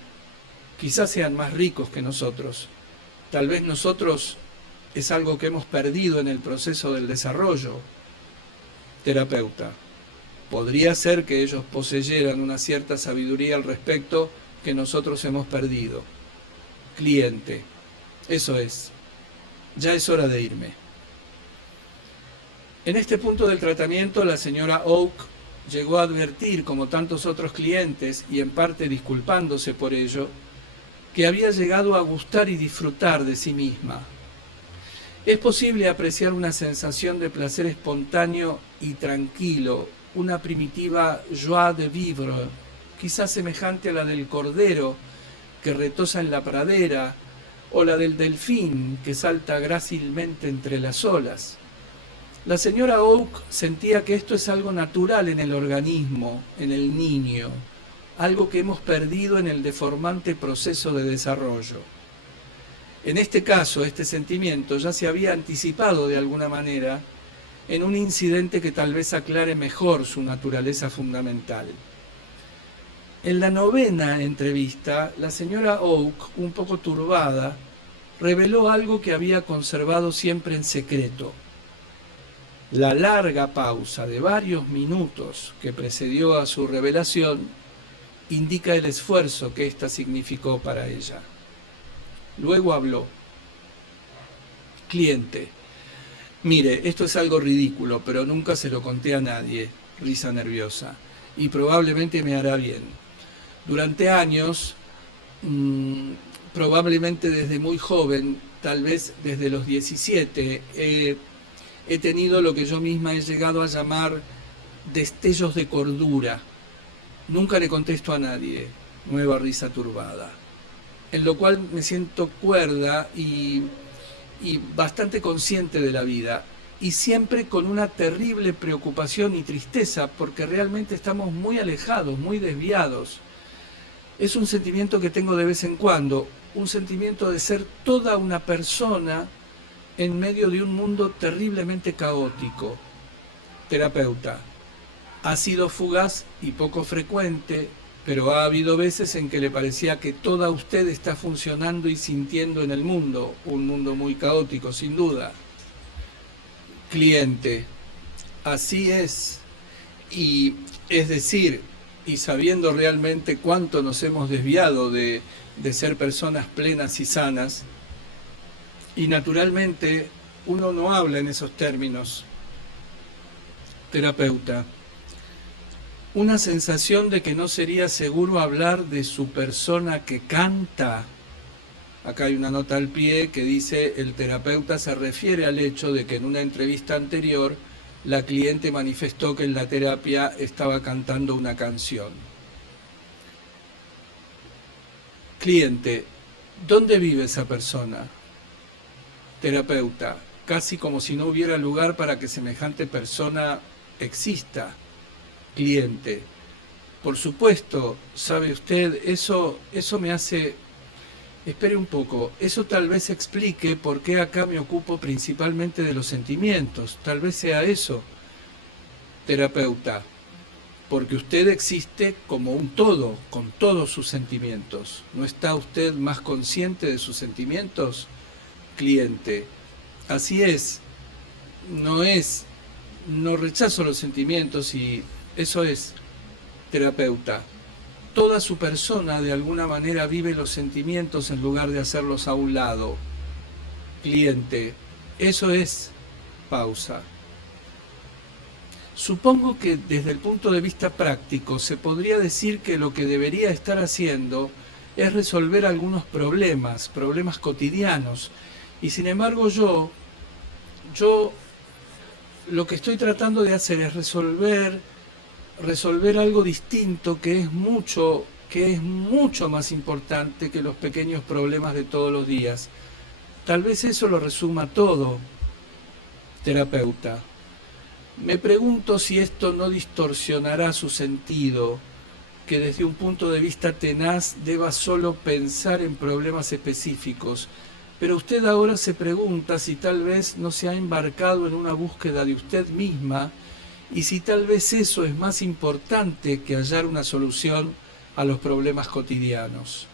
quizás sean más ricos que nosotros. Tal vez nosotros es algo que hemos perdido en el proceso del desarrollo. Terapeuta. Podría ser que ellos poseyeran una cierta sabiduría al respecto que nosotros hemos perdido. Cliente. Eso es. Ya es hora de irme. En este punto del tratamiento, la señora Oak llegó a advertir, como tantos otros clientes, y en parte disculpándose por ello, que había llegado a gustar y disfrutar de sí misma. Es posible apreciar una sensación de placer espontáneo y tranquilo, una primitiva joie de vivre, quizás semejante a la del cordero que retosa en la pradera, o la del delfín que salta grácilmente entre las olas. La señora Oak sentía que esto es algo natural en el organismo, en el niño, algo que hemos perdido en el deformante proceso de desarrollo. En este caso, este sentimiento ya se había anticipado de alguna manera en un incidente que tal vez aclare mejor su naturaleza fundamental. En la novena entrevista, la señora Oak, un poco turbada, reveló algo que había conservado siempre en secreto. La larga pausa de varios minutos que precedió a su revelación indica el esfuerzo que ésta significó para ella. Luego habló. Cliente. Mire, esto es algo ridículo, pero nunca se lo conté a nadie. Risa nerviosa. Y probablemente me hará bien. Durante años, probablemente desde muy joven, tal vez desde los 17, he tenido lo que yo misma he llegado a llamar destellos de cordura. Nunca le contesto a nadie. Nueva risa turbada. En lo cual me siento cuerda y bastante consciente de la vida. Y siempre con una terrible preocupación y tristeza, porque realmente estamos muy alejados, muy desviados. Es un sentimiento que tengo de vez en cuando, un sentimiento de ser toda una persona en medio de un mundo terriblemente caótico. Terapeuta. Ha sido fugaz y poco frecuente, pero ha habido veces en que le parecía que toda usted está funcionando y sintiendo en el mundo, un mundo muy caótico, sin duda. Cliente. Así es. Y es decir, y sabiendo realmente cuánto nos hemos desviado de ser personas plenas y sanas, y naturalmente uno no habla en esos términos. Terapeuta. Una sensación de que no sería seguro hablar de su persona que canta. Acá hay una nota al pie que dice: el terapeuta se refiere al hecho de que en una entrevista anterior la cliente manifestó que en la terapia estaba cantando una canción. Cliente: ¿dónde vive esa persona? Terapeuta: casi como si no hubiera lugar para que semejante persona exista. Cliente: por supuesto, sabe usted, eso me hace... Espere un poco, eso tal vez explique por qué acá me ocupo principalmente de los sentimientos, tal vez sea eso. Terapeuta: porque usted existe como un todo, con todos sus sentimientos. ¿No está usted más consciente de sus sentimientos? Cliente: así es, no rechazo los sentimientos y eso es. Terapeuta: toda su persona de alguna manera vive los sentimientos en lugar de hacerlos a un lado. Cliente: eso es. Pausa. Supongo que desde el punto de vista práctico se podría decir que lo que debería estar haciendo es resolver algunos problemas cotidianos, y sin embargo yo lo que estoy tratando de hacer es resolver algo distinto que es mucho más importante que los pequeños problemas de todos los días. Tal vez eso lo resuma todo. Terapeuta: me pregunto si esto no distorsionará su sentido, que desde un punto de vista tenaz deba solo pensar en problemas específicos, pero usted ahora se pregunta si tal vez no se ha embarcado en una búsqueda de usted misma y si tal vez eso es más importante que hallar una solución a los problemas cotidianos.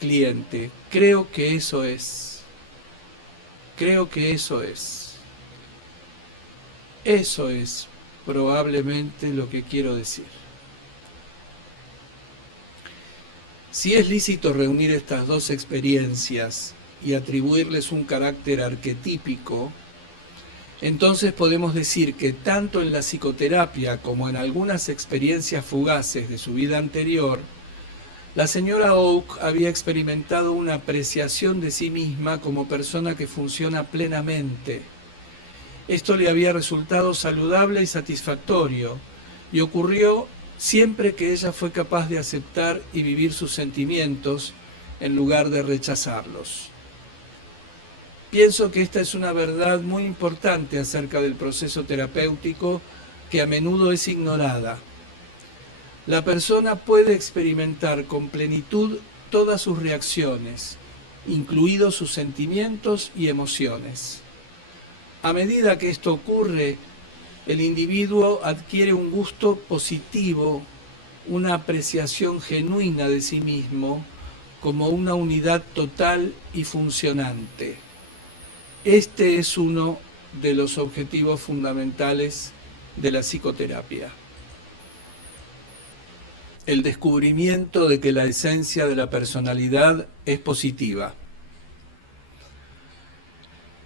Cliente: creo que eso es. Eso es probablemente lo que quiero decir. Si es lícito reunir estas dos experiencias y atribuirles un carácter arquetípico, entonces podemos decir que tanto en la psicoterapia como en algunas experiencias fugaces de su vida anterior, la señora Oak había experimentado una apreciación de sí misma como persona que funciona plenamente. Esto le había resultado saludable y satisfactorio, y ocurrió siempre que ella fue capaz de aceptar y vivir sus sentimientos en lugar de rechazarlos. Pienso que esta es una verdad muy importante acerca del proceso terapéutico que a menudo es ignorada. La persona puede experimentar con plenitud todas sus reacciones, incluidos sus sentimientos y emociones. A medida que esto ocurre, el individuo adquiere un gusto positivo, una apreciación genuina de sí mismo como una unidad total y funcionante. Este es uno de los objetivos fundamentales de la psicoterapia. El descubrimiento de que la esencia de la personalidad es positiva.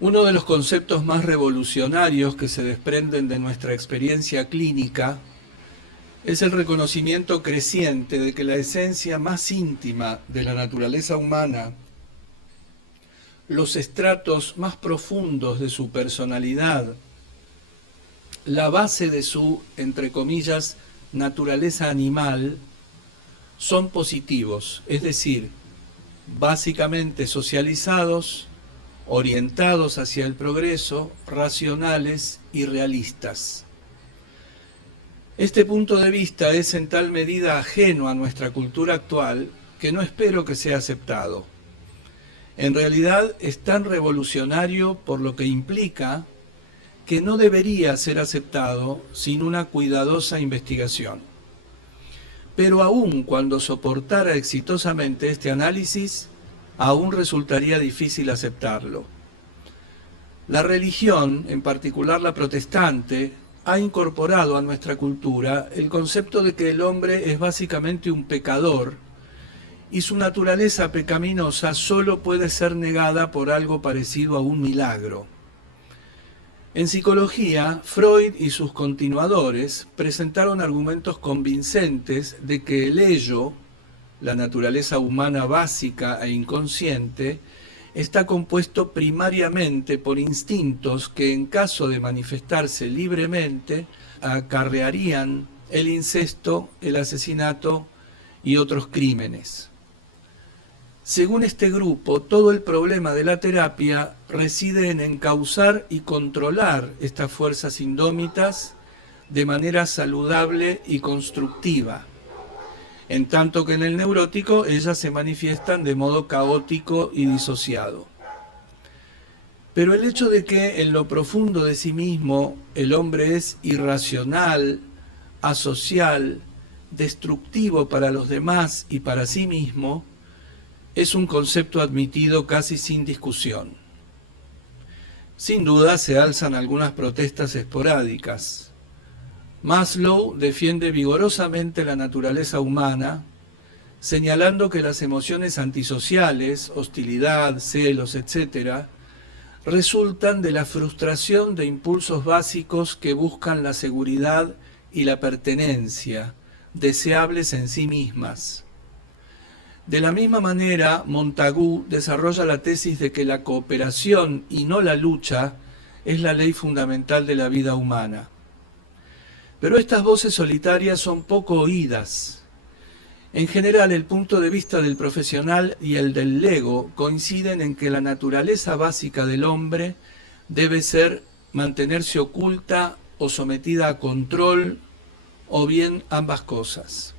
Uno de los conceptos más revolucionarios que se desprenden de nuestra experiencia clínica es el reconocimiento creciente de que la esencia más íntima de la naturaleza humana, los estratos más profundos de su personalidad, la base de su, entre comillas, naturaleza animal, son positivos, es decir, básicamente socializados, orientados hacia el progreso, racionales y realistas. Este punto de vista es en tal medida ajeno a nuestra cultura actual que no espero que sea aceptado. En realidad es tan revolucionario por lo que implica que no debería ser aceptado sin una cuidadosa investigación. Pero aun cuando soportara exitosamente este análisis, aún resultaría difícil aceptarlo. La religión, en particular la protestante, ha incorporado a nuestra cultura el concepto de que el hombre es básicamente un pecador y su naturaleza pecaminosa solo puede ser negada por algo parecido a un milagro. En psicología, Freud y sus continuadores presentaron argumentos convincentes de que el ello, la naturaleza humana básica e inconsciente, está compuesto primariamente por instintos que, en caso de manifestarse libremente, acarrearían el incesto, el asesinato y otros crímenes. Según este grupo, todo el problema de la terapia reside en encauzar y controlar estas fuerzas indómitas de manera saludable y constructiva, en tanto que en el neurótico ellas se manifiestan de modo caótico y disociado. Pero el hecho de que en lo profundo de sí mismo el hombre es irracional, asocial, destructivo para los demás y para sí mismo, es un concepto admitido casi sin discusión. Sin duda se alzan algunas protestas esporádicas. Maslow defiende vigorosamente la naturaleza humana, señalando que las emociones antisociales, hostilidad, celos, etc., resultan de la frustración de impulsos básicos que buscan la seguridad y la pertenencia, deseables en sí mismas. De la misma manera, Montagu desarrolla la tesis de que la cooperación y no la lucha es la ley fundamental de la vida humana. Pero estas voces solitarias son poco oídas. En general, el punto de vista del profesional y el del lego coinciden en que la naturaleza básica del hombre debe ser mantenerse oculta o sometida a control, o bien ambas cosas.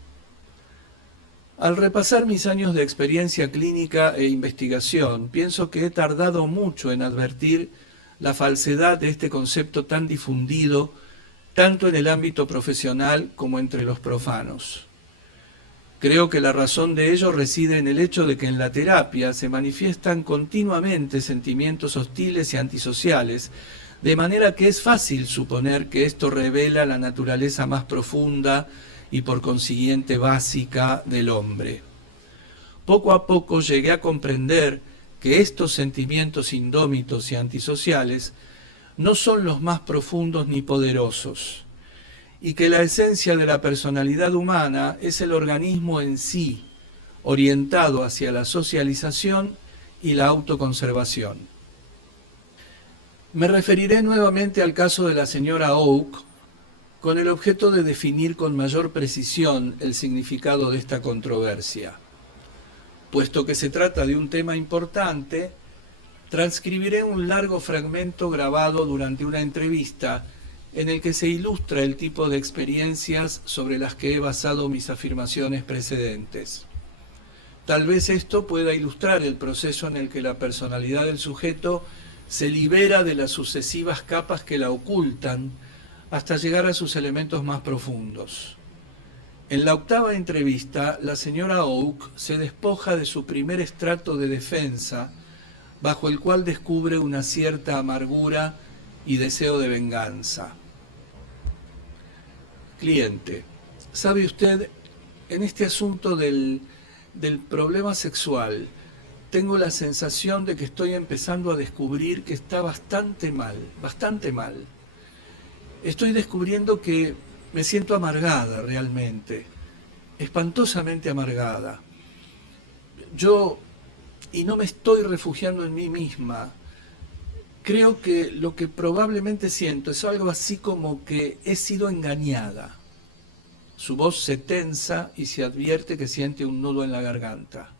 Al repasar mis años de experiencia clínica e investigación, pienso que he tardado mucho en advertir la falsedad de este concepto tan difundido, tanto en el ámbito profesional como entre los profanos. Creo que la razón de ello reside en el hecho de que en la terapia se manifiestan continuamente sentimientos hostiles y antisociales, de manera que es fácil suponer que esto revela la naturaleza más profunda y por consiguiente básica del hombre. Poco a poco llegué a comprender que estos sentimientos indómitos y antisociales no son los más profundos ni poderosos, y que la esencia de la personalidad humana es el organismo en sí, orientado hacia la socialización y la autoconservación. Me referiré nuevamente al caso de la señora Oak, con el objeto de definir con mayor precisión el significado de esta controversia. Puesto que se trata de un tema importante, transcribiré un largo fragmento grabado durante una entrevista en el que se ilustra el tipo de experiencias sobre las que he basado mis afirmaciones precedentes. Tal vez esto pueda ilustrar el proceso en el que la personalidad del sujeto se libera de las sucesivas capas que la ocultan hasta llegar a sus elementos más profundos. En la octava entrevista, la señora Oak se despoja de su primer estrato de defensa, bajo el cual descubre una cierta amargura y deseo de venganza. Cliente: ¿sabe usted, en este asunto del problema sexual, tengo la sensación de que estoy empezando a descubrir que está bastante mal, bastante mal. Estoy descubriendo que me siento amargada realmente, espantosamente amargada. Y no me estoy refugiando en mí misma. Creo que lo que probablemente siento es algo así como que he sido engañada. Su voz se tensa y se advierte que siente un nudo en la garganta.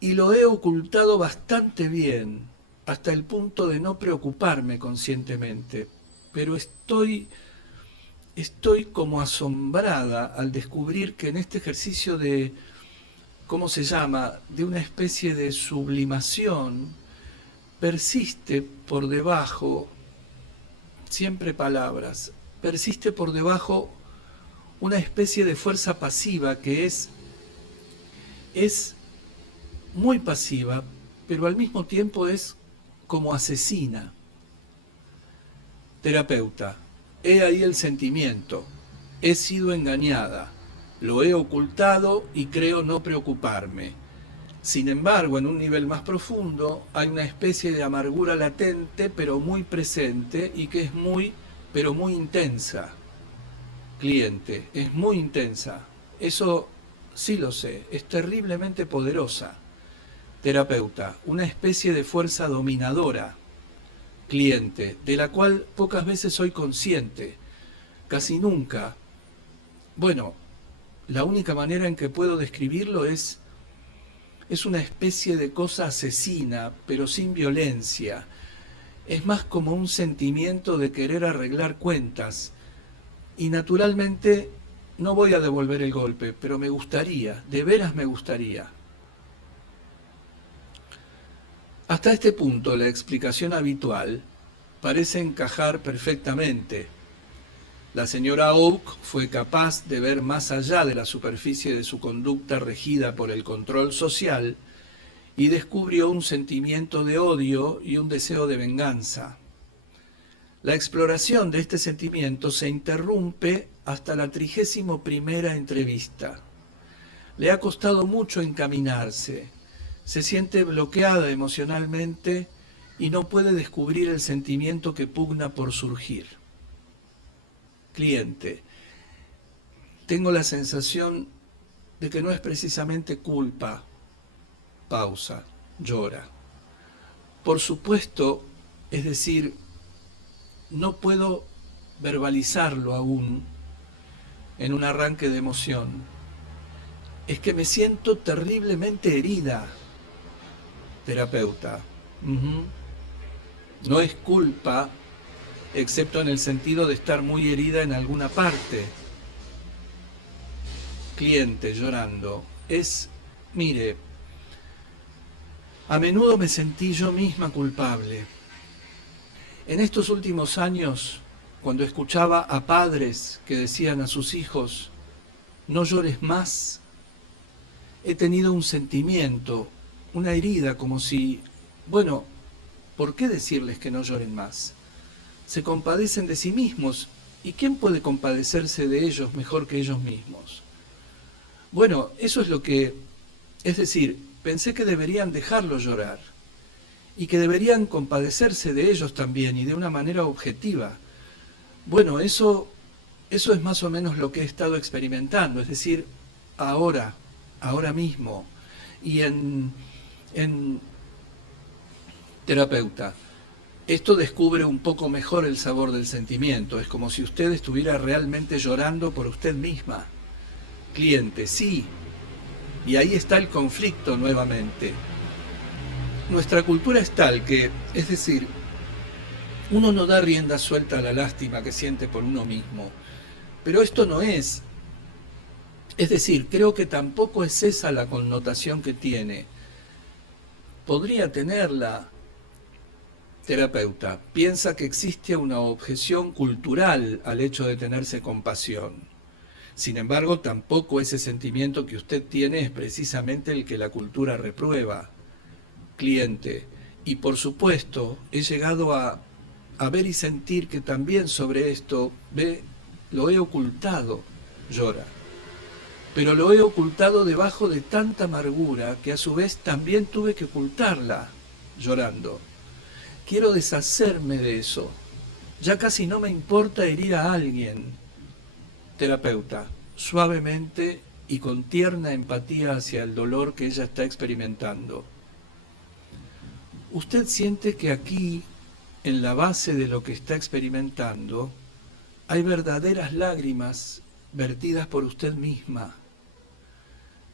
Y lo he ocultado bastante bien, hasta el punto de no preocuparme conscientemente. Pero estoy como asombrada al descubrir que en este ejercicio de, ¿cómo se llama?, de una especie de sublimación, persiste por debajo, siempre palabras, persiste por debajo una especie de fuerza pasiva que es muy pasiva, pero al mismo tiempo es como asesina. Terapeuta: he ahí el sentimiento. He sido engañada. Lo he ocultado y creo no preocuparme. Sin embargo, en un nivel más profundo, hay una especie de amargura latente, pero muy presente, y que es pero muy intensa. Cliente: es muy intensa. Eso sí lo sé, es terriblemente poderosa. Terapeuta, una especie de fuerza dominadora. Cliente, de la cual pocas veces soy consciente, casi nunca. Bueno, la única manera en que puedo describirlo es una especie de cosa asesina, pero sin violencia. Es más como un sentimiento de querer arreglar cuentas. Y naturalmente no voy a devolver el golpe, pero me gustaría, de veras me gustaría. Hasta este punto la explicación habitual parece encajar perfectamente. La señora Oak fue capaz de ver más allá de la superficie de su conducta regida por el control social y descubrió un sentimiento de odio y un deseo de venganza. La exploración de este sentimiento se interrumpe hasta la 31ª entrevista. Le ha costado mucho encaminarse. Se siente bloqueada emocionalmente y no puede descubrir el sentimiento que pugna por surgir. Cliente, tengo la sensación de que no es precisamente culpa. Pausa, llora. Por supuesto, es decir, no puedo verbalizarlo aún en un arranque de emoción. Es que me siento terriblemente herida. Terapeuta. No es culpa, excepto en el sentido de estar muy herida en alguna parte. Cliente, llorando. Mire, a menudo me sentí yo misma culpable. En estos últimos años, cuando escuchaba a padres que decían a sus hijos, no llores más, he tenido un sentimiento, una herida, como si, bueno, ¿por qué decirles que no lloren más? Se compadecen de sí mismos, ¿y quién puede compadecerse de ellos mejor que ellos mismos? Bueno, eso es es decir, pensé que deberían dejarlo llorar, y que deberían compadecerse de ellos también, y de una manera objetiva. Bueno, eso es más o menos lo que he estado experimentando, es decir, ahora mismo, y en terapeuta. Esto descubre un poco mejor el sabor del sentimiento, es como si usted estuviera realmente llorando por usted misma. Cliente, sí, y ahí está el conflicto nuevamente. Nuestra cultura es tal que, es decir, uno no da rienda suelta a la lástima que siente por uno mismo, pero esto no es. Es decir, creo que tampoco es esa la connotación que tiene. Podría tenerla. Terapeuta, piensa que existe una objeción cultural al hecho de tenerse compasión. Sin embargo, tampoco ese sentimiento que usted tiene es precisamente el que la cultura reprueba. Cliente, y por supuesto, he llegado a ver y sentir que también sobre esto, lo he ocultado, llora. Pero lo he ocultado debajo de tanta amargura que a su vez también tuve que ocultarla, llorando. Quiero deshacerme de eso. Ya casi no me importa herir a alguien. Terapeuta, suavemente y con tierna empatía hacia el dolor que ella está experimentando. Usted siente que aquí, en la base de lo que está experimentando, hay verdaderas lágrimas vertidas por usted misma.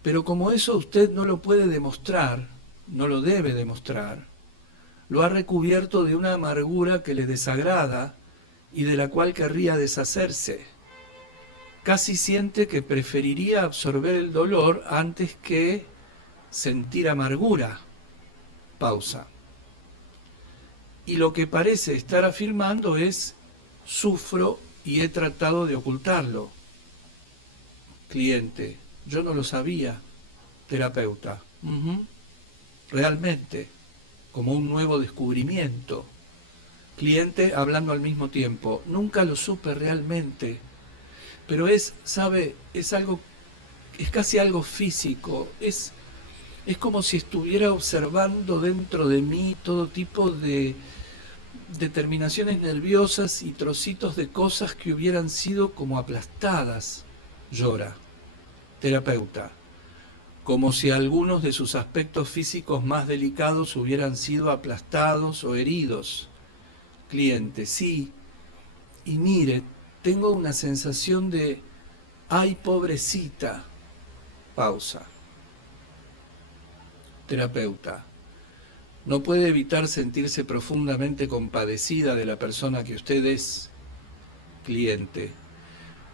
Pero como eso usted no lo puede demostrar, no lo debe demostrar, lo ha recubierto de una amargura que le desagrada y de la cual querría deshacerse. Casi siente que preferiría absorber el dolor antes que sentir amargura. Pausa. Y lo que parece estar afirmando es, sufro y he tratado de ocultarlo. Cliente, yo no lo sabía. Terapeuta, realmente, como un nuevo descubrimiento. Cliente hablando al mismo tiempo, nunca lo supe realmente, pero sabe, es casi algo físico, es como si estuviera observando dentro de mí todo tipo de terminaciones nerviosas y trocitos de cosas que hubieran sido como aplastadas. Llora. Terapeuta, como si algunos de sus aspectos físicos más delicados hubieran sido aplastados o heridos. Cliente, sí, y mire, tengo una sensación de, ay, pobrecita. Pausa. Terapeuta, no puede evitar sentirse profundamente compadecida de la persona que usted es. Cliente,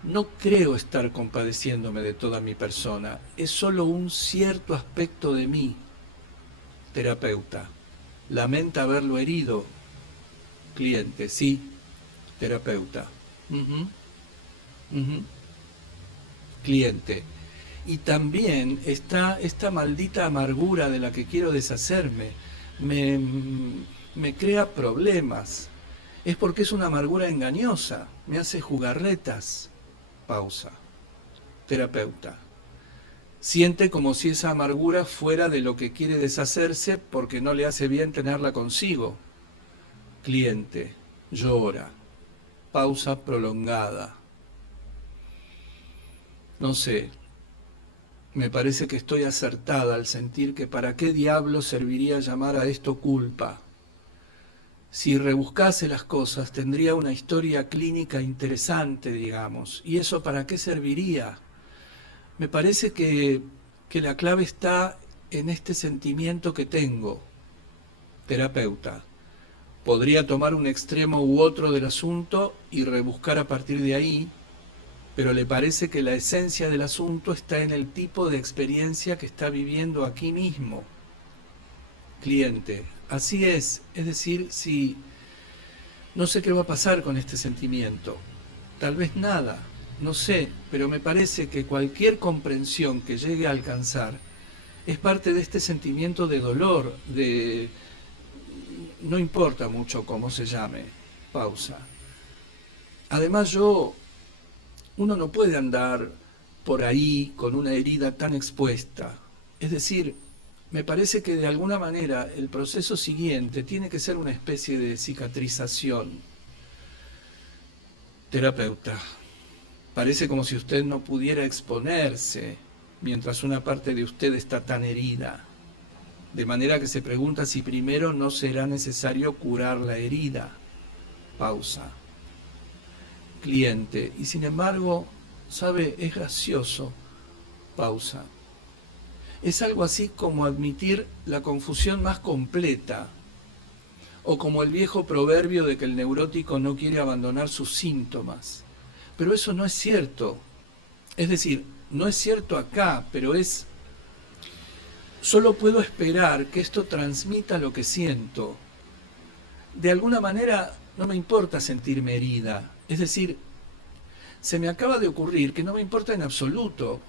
no creo estar compadeciéndome de toda mi persona, es solo un cierto aspecto de mí. Terapeuta, lamenta haberlo herido. Cliente, sí. Terapeuta. Ujú, ujú. Cliente, y también está esta maldita amargura de la que quiero deshacerme. Me, me crea problemas. Es porque es una amargura engañosa, me hace jugarretas. Pausa. Terapeuta. Siente como si esa amargura fuera de lo que quiere deshacerse porque no le hace bien tenerla consigo. Cliente. Llora. Pausa prolongada. No sé, me parece que estoy acertada al sentir que para qué diablo serviría llamar a esto culpa. Si rebuscase las cosas, tendría una historia clínica interesante, digamos. ¿Y eso para qué serviría? Me parece que la clave está en este sentimiento que tengo. Terapeuta. Podría tomar un extremo u otro del asunto y rebuscar a partir de ahí, pero le parece que la esencia del asunto está en el tipo de experiencia que está viviendo aquí mismo. Cliente. Así es decir, si no sé qué va a pasar con este sentimiento. Tal vez nada, no sé, pero me parece que cualquier comprensión que llegue a alcanzar es parte de este sentimiento de dolor, de... no importa mucho cómo se llame. Pausa. Además uno no puede andar por ahí con una herida tan expuesta. Es decir, me parece que de alguna manera el proceso siguiente tiene que ser una especie de cicatrización. Terapeuta, parece como si usted no pudiera exponerse mientras una parte de usted está tan herida. De manera que se pregunta si primero no será necesario curar la herida. Pausa. Cliente, y sin embargo, sabe, es gracioso. Pausa. Es algo así como admitir la confusión más completa, o como el viejo proverbio de que el neurótico no quiere abandonar sus síntomas. Pero eso no es cierto. Es decir, no es cierto acá, pero es... Solo puedo esperar que esto transmita lo que siento. De alguna manera no me importa sentirme herida. Es decir, se me acaba de ocurrir que no me importa en absoluto.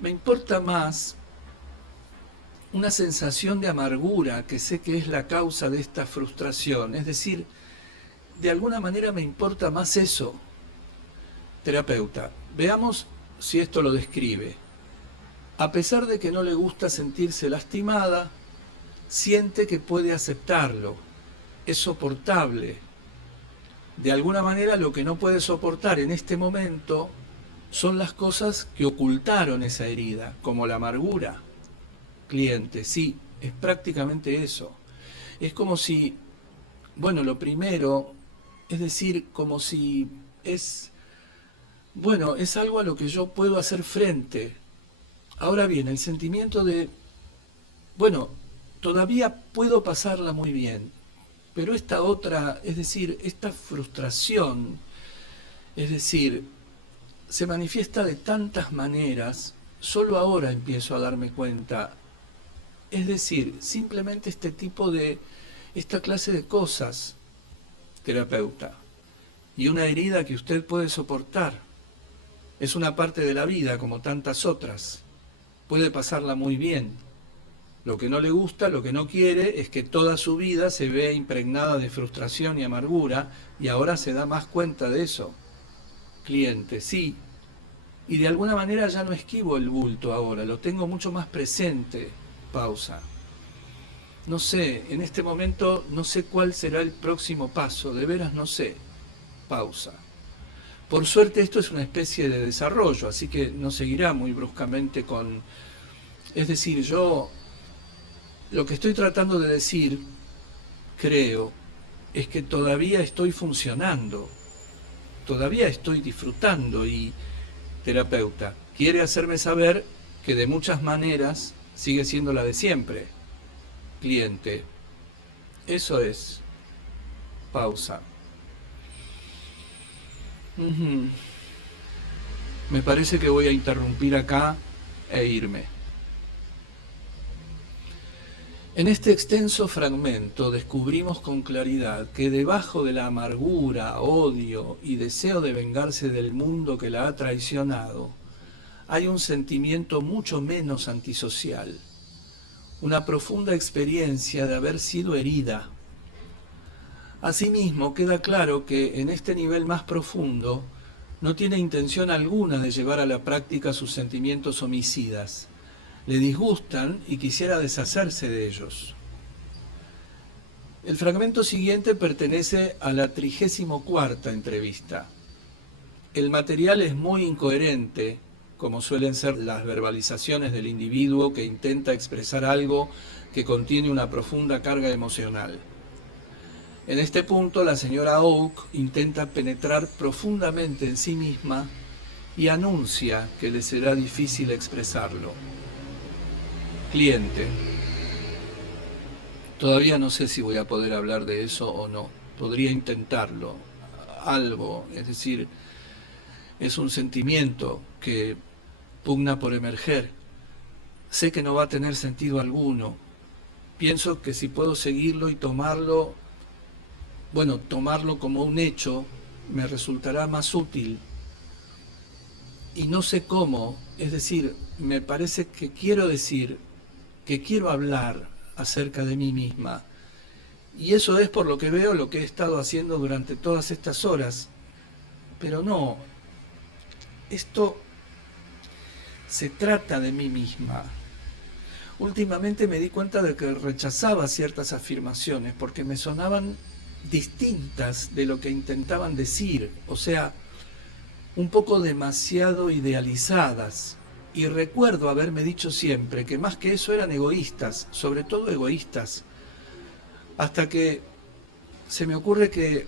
Me importa más una sensación de amargura que sé que es la causa de esta frustración. Es decir, de alguna manera me importa más eso. Terapeuta, veamos si esto lo describe. A pesar de que no le gusta sentirse lastimada, siente que puede aceptarlo. Es soportable. De alguna manera lo que no puede soportar en este momento son las cosas que ocultaron esa herida, como la amargura. Cliente, sí, es prácticamente eso. Es como si, bueno, lo primero, es decir, como si es, bueno, es algo a lo que yo puedo hacer frente. Ahora bien, el sentimiento de, bueno, todavía puedo pasarla muy bien, pero esta otra, es decir, esta frustración, es decir, se manifiesta de tantas maneras, solo ahora empiezo a darme cuenta. Es decir, simplemente esta clase de cosas, terapeuta, y una herida que usted puede soportar. Es una parte de la vida como tantas otras. Puede pasarla muy bien. Lo que no le gusta, lo que no quiere, es que toda su vida se vea impregnada de frustración y amargura, y ahora se da más cuenta de eso. Cliente, sí. Y de alguna manera ya no esquivo el bulto ahora, lo tengo mucho más presente. Pausa. No sé, en este momento no sé cuál será el próximo paso, de veras no sé. Pausa. Por suerte esto es una especie de desarrollo, así que no seguirá muy bruscamente con... Es decir, yo lo que estoy tratando de decir, creo, es que todavía estoy funcionando, todavía estoy disfrutando y terapeuta quiere hacerme saber que de muchas maneras sigue siendo la de siempre. Cliente, eso es. Pausa. Ujú. Me parece que voy a interrumpir acá e irme. En este extenso fragmento descubrimos con claridad que debajo de la amargura, odio y deseo de vengarse del mundo que la ha traicionado, hay un sentimiento mucho menos antisocial, una profunda experiencia de haber sido herida. Asimismo, queda claro que en este nivel más profundo no tiene intención alguna de llevar a la práctica sus sentimientos homicidas. Le disgustan y quisiera deshacerse de ellos. El fragmento siguiente pertenece a la 34ª entrevista. El material es muy incoherente, como suelen ser las verbalizaciones del individuo que intenta expresar algo que contiene una profunda carga emocional. En este punto, la señora Oak intenta penetrar profundamente en sí misma y anuncia que le será difícil expresarlo. Cliente. Todavía no sé si voy a poder hablar de eso o no. Podría intentarlo. Algo, es decir, es un sentimiento que pugna por emerger. Sé que no va a tener sentido alguno. Pienso que si puedo seguirlo y tomarlo como un hecho, me resultará más útil. Y no sé cómo, es decir, me parece que quiero decir, que quiero hablar acerca de mí misma. Y eso es, por lo que veo, lo que he estado haciendo durante todas estas horas. Pero no, esto se trata de mí misma. Últimamente me di cuenta de que rechazaba ciertas afirmaciones porque me sonaban distintas de lo que intentaban decir, o sea, un poco demasiado idealizadas. Y recuerdo haberme dicho siempre que más que eso eran egoístas, sobre todo egoístas, hasta que se me ocurre que,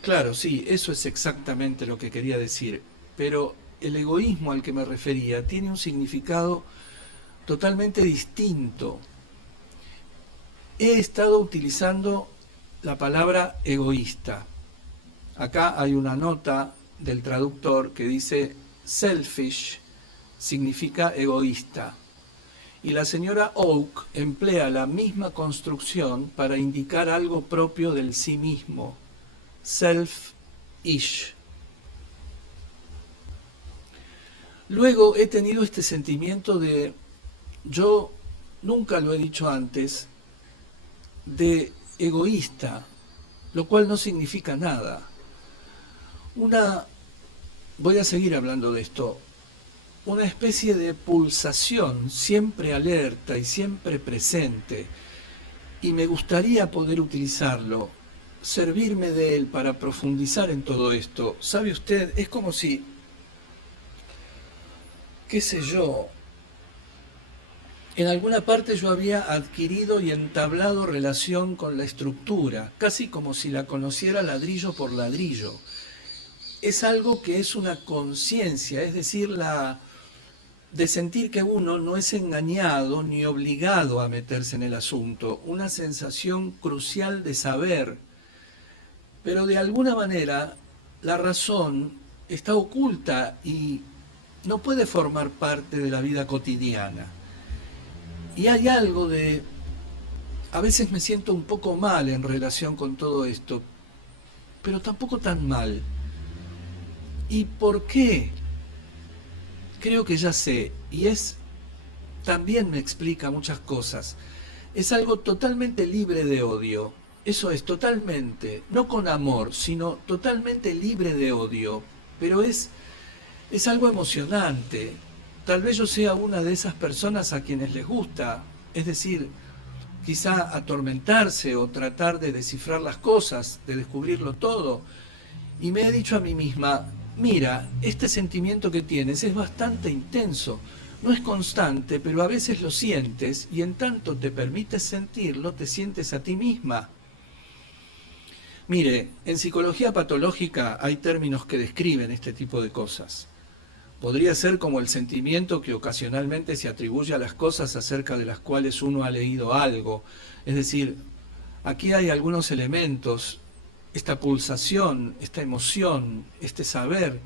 claro, sí, eso es exactamente lo que quería decir, pero el egoísmo al que me refería tiene un significado totalmente distinto. He estado utilizando la palabra egoísta. Acá hay una nota del traductor que dice selfish, significa egoísta. Y la señora Oak emplea la misma construcción para indicar algo propio del sí mismo, self-ish. Luego he tenido este sentimiento de, yo nunca lo he dicho antes, de egoísta, lo cual no significa nada. Voy a seguir hablando de esto, una especie de pulsación siempre alerta y siempre presente, y me gustaría poder utilizarlo, servirme de él para profundizar en todo esto. ¿Sabe usted? Es como si, qué sé yo, en alguna parte yo había adquirido y entablado relación con la estructura, casi como si la conociera ladrillo por ladrillo. Es algo que es una conciencia, es decir, de sentir que uno no es engañado ni obligado a meterse en el asunto, una sensación crucial de saber, pero de alguna manera la razón está oculta y no puede formar parte de la vida cotidiana. Y hay algo de, a veces me siento un poco mal en relación con todo esto, pero tampoco tan mal. ¿Y por qué? Creo que ya sé, y también me explica muchas cosas. Es algo totalmente libre de odio. Eso es, totalmente, no con amor, sino totalmente libre de odio. Pero es algo emocionante. Tal vez yo sea una de esas personas a quienes les gusta, es decir, quizá atormentarse o tratar de descifrar las cosas, de descubrirlo todo. Y me he dicho a mí misma, mira, este sentimiento que tienes es bastante intenso, no es constante, pero a veces lo sientes y en tanto te permites sentirlo, te sientes a ti misma. Mire, en psicología patológica hay términos que describen este tipo de cosas. Podría ser como el sentimiento que ocasionalmente se atribuye a las cosas acerca de las cuales uno ha leído algo. Es decir, aquí hay algunos elementos, esta pulsación, esta emoción, este saber.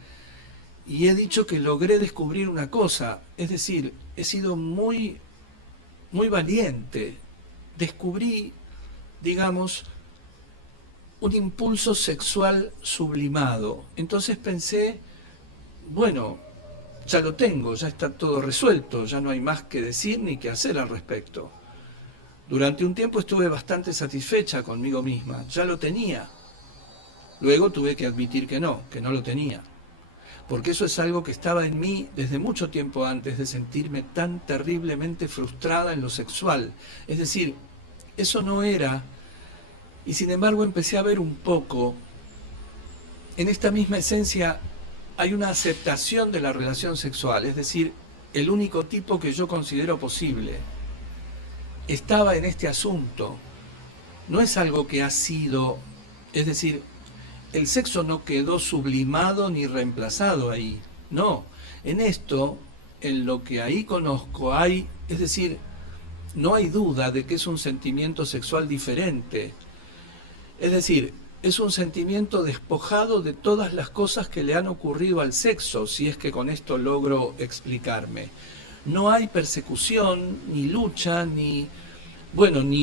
Y he dicho que logré descubrir una cosa, es decir, he sido muy valiente. Descubrí, digamos, un impulso sexual sublimado. Entonces pensé, bueno, ya lo tengo, ya está todo resuelto, ya no hay más que decir ni que hacer al respecto. Durante un tiempo estuve bastante satisfecha conmigo misma, ya lo tenía. Luego tuve que admitir que no lo tenía. Porque eso es algo que estaba en mí desde mucho tiempo antes de sentirme tan terriblemente frustrada en lo sexual. Es decir, eso no era, y sin embargo empecé a ver un poco, en esta misma esencia hay una aceptación de la relación sexual, es decir, el único tipo que yo considero posible. Estaba en este asunto, no es algo que ha sido, es decir, el sexo no quedó sublimado ni reemplazado ahí, no, en esto, en lo que ahí conozco hay, es decir, no hay duda de que es un sentimiento sexual diferente, es decir, es un sentimiento despojado de todas las cosas que le han ocurrido al sexo, si es que con esto logro explicarme. No hay persecución, ni lucha, ni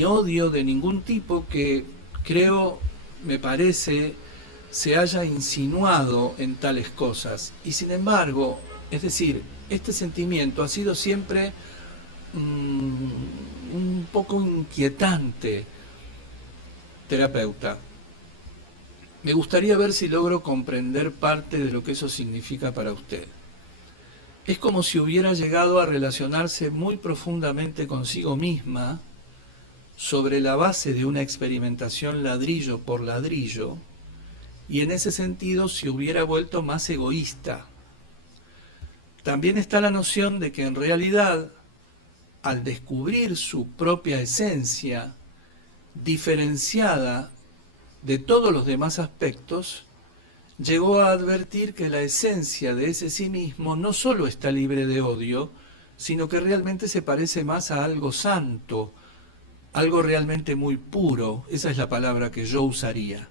odio de ningún tipo que creo, me parece, se haya insinuado en tales cosas. Y sin embargo, es decir, este sentimiento ha sido siempre un poco inquietante. Terapeuta, me gustaría ver si logro comprender parte de lo que eso significa para usted. Es como si hubiera llegado a relacionarse muy profundamente consigo misma sobre la base de una experimentación ladrillo por ladrillo, y en ese sentido se hubiera vuelto más egoísta. También está la noción de que en realidad, al descubrir su propia esencia, diferenciada de todos los demás aspectos, llegó a advertir que la esencia de ese sí mismo no solo está libre de odio, sino que realmente se parece más a algo santo, algo realmente muy puro, esa es la palabra que yo usaría.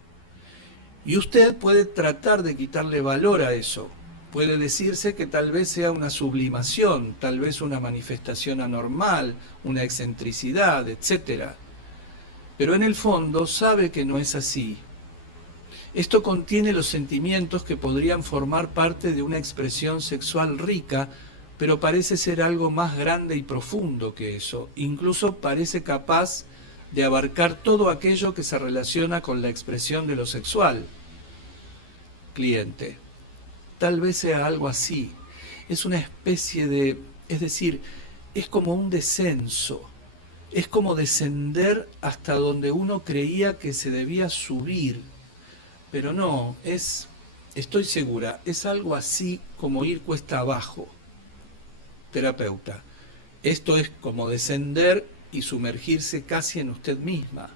Y usted puede tratar de quitarle valor a eso. Puede decirse que tal vez sea una sublimación, tal vez una manifestación anormal, una excentricidad, etc. Pero en el fondo sabe que no es así. Esto contiene los sentimientos que podrían formar parte de una expresión sexual rica, pero parece ser algo más grande y profundo que eso. Incluso parece capaz de abarcar todo aquello que se relaciona con la expresión de lo sexual. Cliente, tal vez sea algo así. Es una especie de, es decir, es como un descenso. Es como descender hasta donde uno creía que se debía subir. Pero no, estoy segura, es algo así como ir cuesta abajo. Terapeuta, esto es como descender y sumergirse casi en usted misma.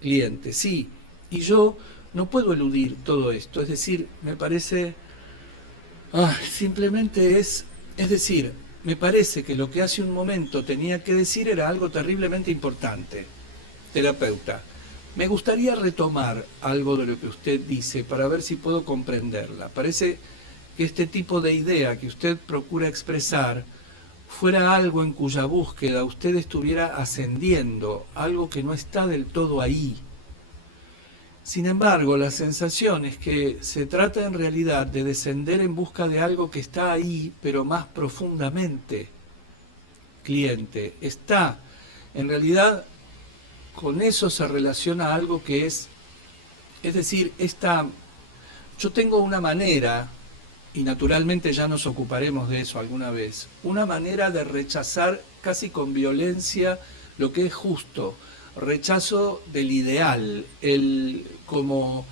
Cliente, sí, y yo no puedo eludir todo esto, es decir, me parece, simplemente es decir, me parece que lo que hace un momento tenía que decir era algo terriblemente importante. Terapeuta, me gustaría retomar algo de lo que usted dice para ver si puedo comprenderla. Parece que este tipo de idea que usted procura expresar fuera algo en cuya búsqueda usted estuviera ascendiendo, algo que no está del todo ahí. Sin embargo, la sensación es que se trata en realidad de descender en busca de algo que está ahí, pero más profundamente. Cliente, está, en realidad, con eso se relaciona algo que es decir, yo tengo una manera, y naturalmente ya nos ocuparemos de eso alguna vez, una manera de rechazar casi con violencia lo que es justo, rechazo del ideal, como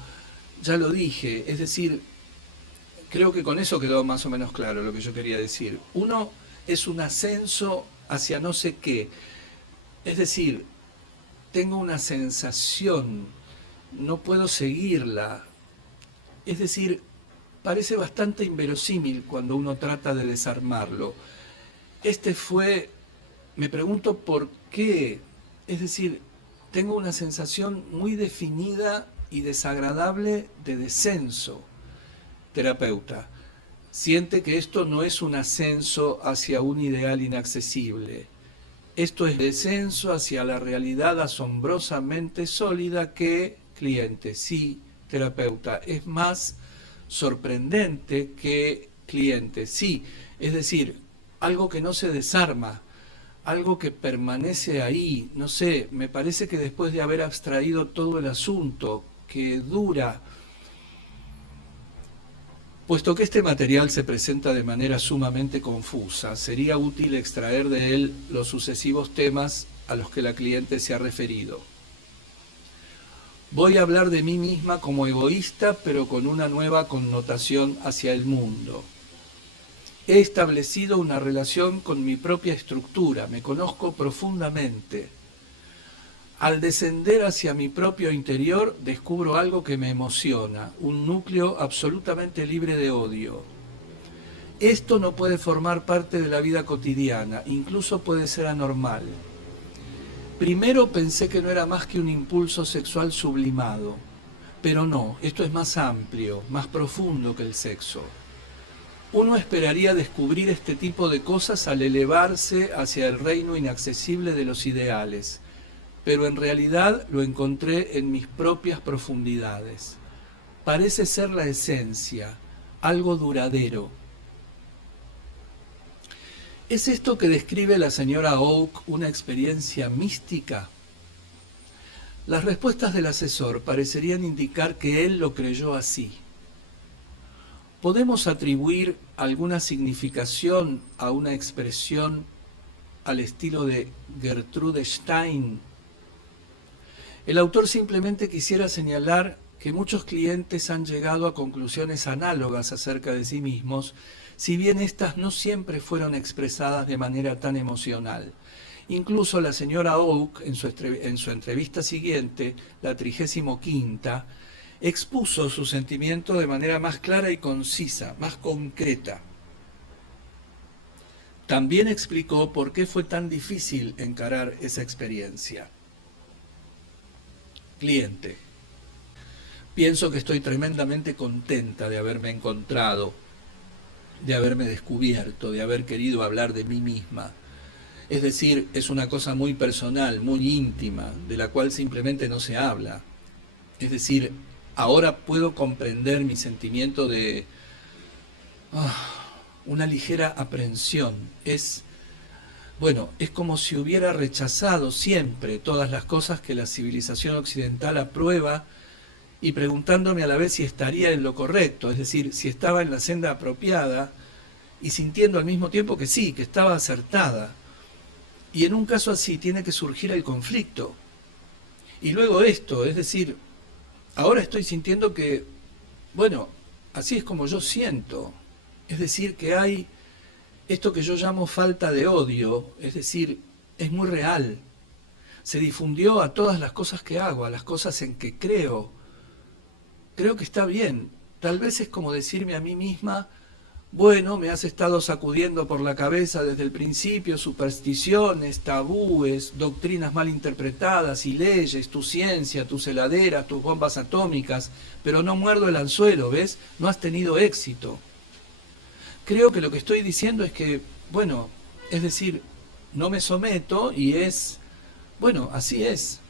ya lo dije, es decir, Creo que con eso quedó más o menos claro lo que yo quería decir. Uno es un ascenso hacia no sé qué. Es decir, tengo una sensación, no puedo seguirla. Es decir, parece bastante inverosímil cuando uno trata de desarmarlo. Este fue, me pregunto por qué. Es decir, tengo una sensación muy definida y desagradable de descenso. Terapeuta, siente que esto no es un ascenso hacia un ideal inaccesible. Esto es descenso hacia la realidad asombrosamente sólida que, cliente, sí, terapeuta, es más sorprendente que cliente, sí, es decir, algo que no se desarma, algo que permanece ahí, no sé, me parece que después de haber abstraído todo el asunto, que dura. Puesto que este material se presenta de manera sumamente confusa, sería útil extraer de él los sucesivos temas a los que la cliente se ha referido. Voy a hablar de mí misma como egoísta, pero con una nueva connotación hacia el mundo. He establecido una relación con mi propia estructura, me conozco profundamente. Al descender hacia mi propio interior, descubro algo que me emociona, un núcleo absolutamente libre de odio. Esto no puede formar parte de la vida cotidiana, incluso puede ser anormal. Primero pensé que no era más que un impulso sexual sublimado, pero no, esto es más amplio, más profundo que el sexo. Uno esperaría descubrir este tipo de cosas al elevarse hacia el reino inaccesible de los ideales, pero en realidad lo encontré en mis propias profundidades. Parece ser la esencia, algo duradero. ¿Es esto que describe la señora Oak una experiencia mística? Las respuestas del asesor parecerían indicar que él lo creyó así. ¿Podemos atribuir alguna significación a una expresión al estilo de Gertrude Stein? El autor simplemente quisiera señalar que muchos clientes han llegado a conclusiones análogas acerca de sí mismos, si bien éstas no siempre fueron expresadas de manera tan emocional. Incluso la señora Oak, en su entrevista siguiente, la 35ª, expuso su sentimiento de manera más clara y concisa, más concreta. También explicó por qué fue tan difícil encarar esa experiencia. Cliente: pienso que estoy tremendamente contenta de haberme encontrado, de haberme descubierto, de haber querido hablar de mí misma. Es decir, es una cosa muy personal, muy íntima, de la cual simplemente no se habla. Es decir, ahora puedo comprender mi sentimiento de una ligera aprensión. Bueno, es como si hubiera rechazado siempre todas las cosas que la civilización occidental aprueba y preguntándome a la vez si estaría en lo correcto, es decir, si estaba en la senda apropiada y sintiendo al mismo tiempo que sí, que estaba acertada. Y en un caso así tiene que surgir el conflicto. Y luego esto, es decir, ahora estoy sintiendo que, bueno, así es como yo siento. Es decir, que hay esto que yo llamo falta de odio, es decir, es muy real. Se difundió a todas las cosas que hago, a las cosas en que creo. Creo que está bien. Tal vez es como decirme a mí misma, bueno, me has estado sacudiendo por la cabeza desde el principio supersticiones, tabúes, doctrinas mal interpretadas y leyes, tu ciencia, tus heladeras, tus bombas atómicas, pero no muerdo el anzuelo, ¿ves? No has tenido éxito. Creo que lo que estoy diciendo es que, bueno, es decir, no me someto y bueno, así es.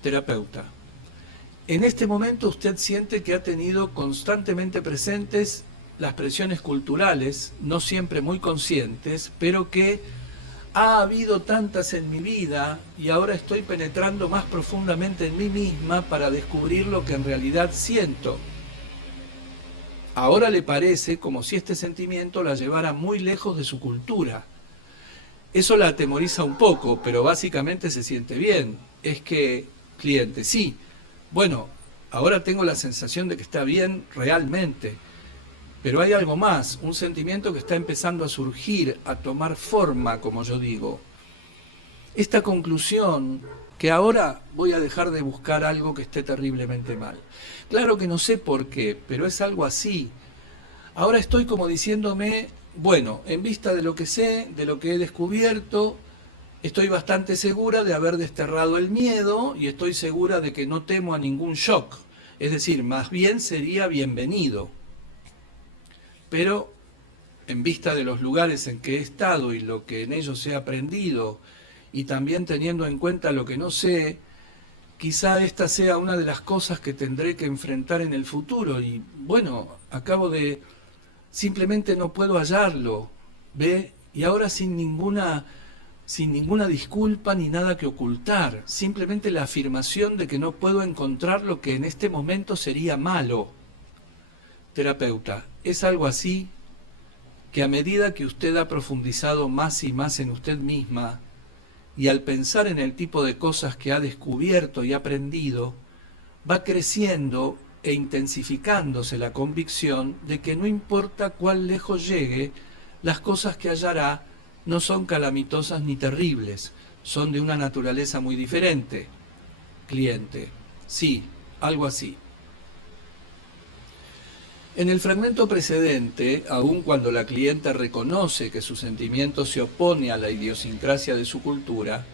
Terapeuta: en este momento usted siente que ha tenido constantemente presentes las presiones culturales, no siempre muy conscientes, pero que ha habido tantas en mi vida y ahora estoy penetrando más profundamente en mí misma para descubrir lo que en realidad siento. Ahora le parece como si este sentimiento la llevara muy lejos de su cultura. Eso la atemoriza un poco, pero básicamente se siente bien. Es que, cliente, sí, bueno, ahora tengo la sensación de que está bien realmente. Pero hay algo más, un sentimiento que está empezando a surgir, a tomar forma, como yo digo. Esta conclusión, que ahora voy a dejar de buscar algo que esté terriblemente mal. Claro que no sé por qué, pero es algo así. Ahora estoy como diciéndome, bueno, en vista de lo que sé, de lo que he descubierto, estoy bastante segura de haber desterrado el miedo y estoy segura de que no temo a ningún shock. Es decir, más bien sería bienvenido. Pero en vista de los lugares en que he estado y lo que en ellos he aprendido, y también teniendo en cuenta lo que no sé, quizá esta sea una de las cosas que tendré que enfrentar en el futuro. Y bueno, acabo de... simplemente no puedo hallarlo, ¿ve? Y ahora sin ninguna disculpa ni nada que ocultar, simplemente la afirmación de que no puedo encontrar lo que en este momento sería malo. Terapeuta, ¿es algo así? Que a medida que usted ha profundizado más y más en usted misma, y al pensar en el tipo de cosas que ha descubierto y aprendido, va creciendo e intensificándose la convicción de que no importa cuán lejos llegue, las cosas que hallará no son calamitosas ni terribles, son de una naturaleza muy diferente. Cliente, sí, algo así. En el fragmento precedente, aun cuando la clienta reconoce que su sentimiento se opone a la idiosincrasia de su cultura,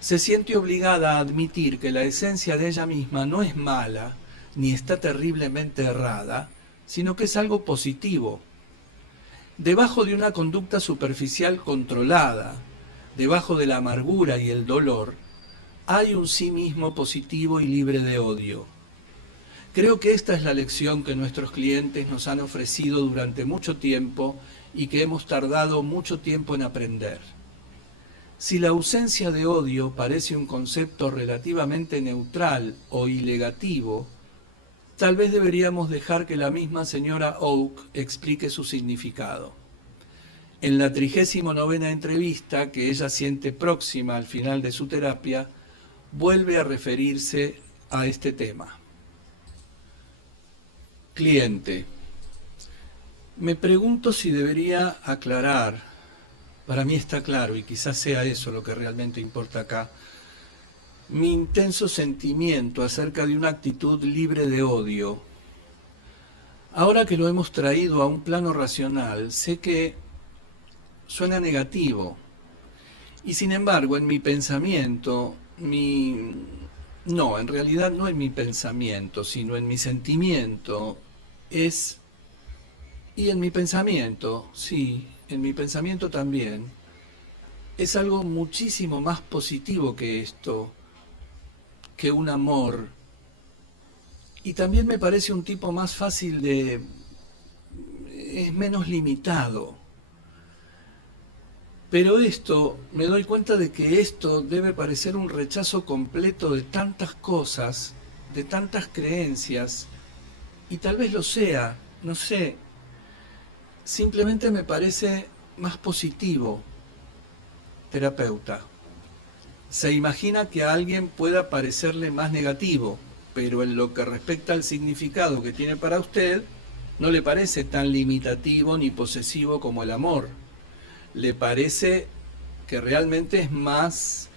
se siente obligada a admitir que la esencia de ella misma no es mala, ni está terriblemente errada, sino que es algo positivo. Debajo de una conducta superficial controlada, debajo de la amargura y el dolor, hay un sí mismo positivo y libre de odio. Creo que esta es la lección que nuestros clientes nos han ofrecido durante mucho tiempo y que hemos tardado mucho tiempo en aprender. Si la ausencia de odio parece un concepto relativamente neutral o ilegativo, tal vez deberíamos dejar que la misma señora Oak explique su significado. En la 39ª entrevista que ella siente próxima al final de su terapia, vuelve a referirse a este tema. Cliente, me pregunto si debería aclarar, para mí está claro y quizás sea eso lo que realmente importa acá, mi intenso sentimiento acerca de una actitud libre de odio. Ahora que lo hemos traído a un plano racional, sé que suena negativo. Y sin embargo, en mi pensamiento, no, en realidad no en mi pensamiento, sino en mi sentimiento, y en mi pensamiento, sí, en mi pensamiento también, es algo muchísimo más positivo que esto, que un amor. Y también me parece un tipo más fácil es menos limitado. Pero me doy cuenta de que esto debe parecer un rechazo completo de tantas cosas, de tantas creencias, y tal vez lo sea, no sé, simplemente me parece más positivo, terapeuta. Se imagina que a alguien pueda parecerle más negativo, pero en lo que respecta al significado que tiene para usted, no le parece tan limitativo ni posesivo como el amor. Le parece que realmente es más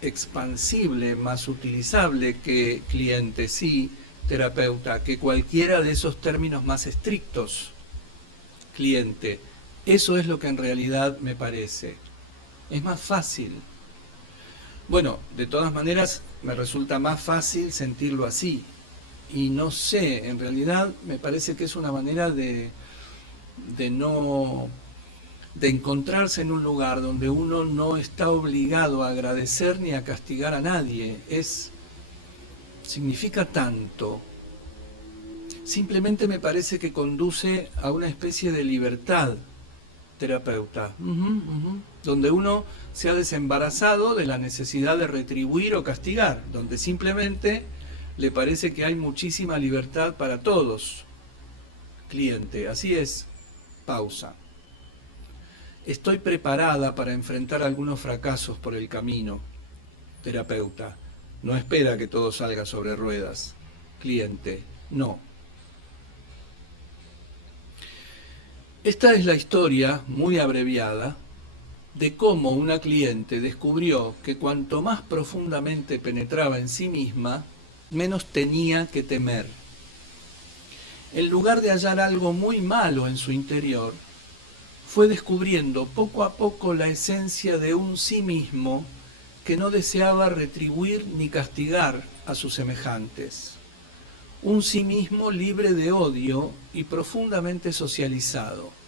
expansible, más utilizable que cliente, sí, terapeuta, que cualquiera de esos términos más estrictos. Cliente, eso es lo que en realidad me parece. Es más fácil. Bueno, de todas maneras me resulta más fácil sentirlo así. Y no sé, en realidad me parece que es una manera de encontrarse en un lugar donde uno no está obligado a agradecer ni a castigar a nadie. Significa tanto. Simplemente me parece que conduce a una especie de libertad, terapeuta, donde uno se ha desembarazado de la necesidad de retribuir o castigar, donde simplemente le parece que hay muchísima libertad para todos. Cliente, así es. Pausa. Estoy preparada para enfrentar algunos fracasos por el camino. Terapeuta, no espera que todo salga sobre ruedas. Cliente, no. Esta es la historia, muy abreviada, de cómo una cliente descubrió que cuanto más profundamente penetraba en sí misma, menos tenía que temer. En lugar de hallar algo muy malo en su interior, fue descubriendo poco a poco la esencia de un sí mismo que no deseaba retribuir ni castigar a sus semejantes. Un sí mismo libre de odio y profundamente socializado.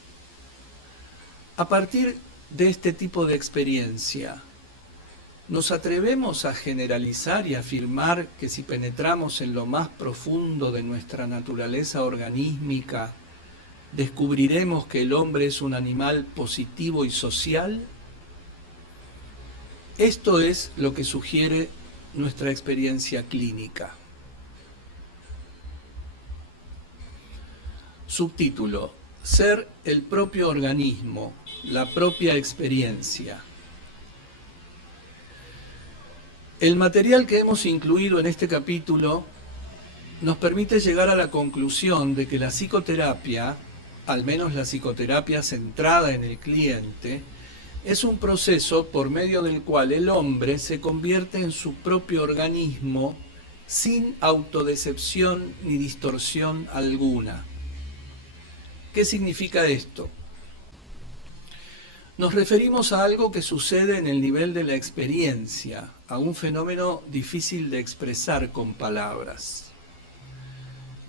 A partir de este tipo de experiencia, ¿nos atrevemos a generalizar y afirmar que si penetramos en lo más profundo de nuestra naturaleza organísmica, descubriremos que el hombre es un animal positivo y social? Esto es lo que sugiere nuestra experiencia clínica. Subtítulo: Ser el propio organismo, la propia experiencia. El material que hemos incluido en este capítulo nos permite llegar a la conclusión de que la psicoterapia, al menos la psicoterapia centrada en el cliente, es un proceso por medio del cual el hombre se convierte en su propio organismo sin autodecepción ni distorsión alguna. ¿Qué significa esto? Nos referimos a algo que sucede en el nivel de la experiencia, a un fenómeno difícil de expresar con palabras.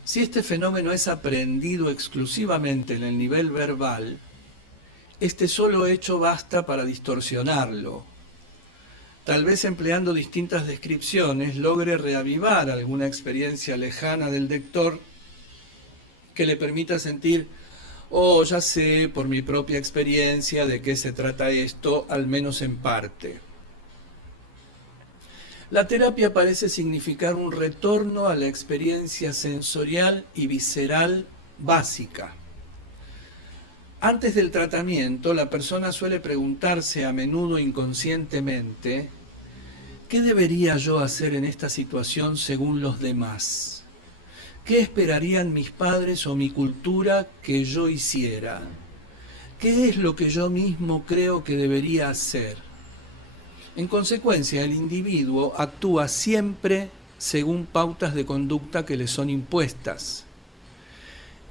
Si este fenómeno es aprendido exclusivamente en el nivel verbal, este solo hecho basta para distorsionarlo. Tal vez empleando distintas descripciones logre reavivar alguna experiencia lejana del lector que le permita sentir: oh, ya sé por mi propia experiencia de qué se trata esto, al menos en parte. La terapia parece significar un retorno a la experiencia sensorial y visceral básica. Antes del tratamiento, la persona suele preguntarse a menudo inconscientemente: ¿qué debería yo hacer en esta situación según los demás? ¿Qué esperarían mis padres o mi cultura que yo hiciera? ¿Qué es lo que yo mismo creo que debería hacer? En consecuencia, el individuo actúa siempre según pautas de conducta que le son impuestas.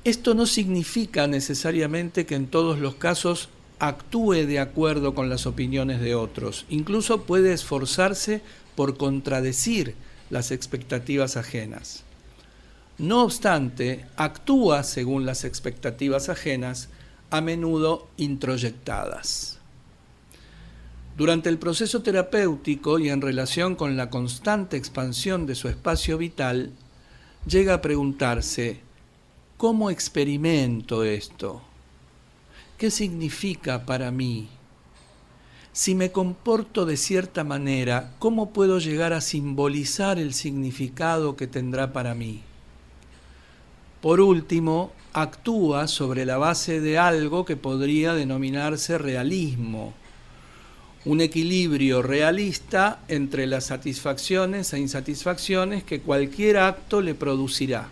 Esto no significa necesariamente que en todos los casos actúe de acuerdo con las opiniones de otros. Incluso puede esforzarse por contradecir las expectativas ajenas. No obstante, actúa según las expectativas ajenas, a menudo introyectadas. Durante el proceso terapéutico y en relación con la constante expansión de su espacio vital, llega a preguntarse: ¿cómo experimento esto? ¿Qué significa para mí? Si me comporto de cierta manera, ¿cómo puedo llegar a simbolizar el significado que tendrá para mí? Por último, actúa sobre la base de algo que podría denominarse realismo, un equilibrio realista entre las satisfacciones e insatisfacciones que cualquier acto le producirá.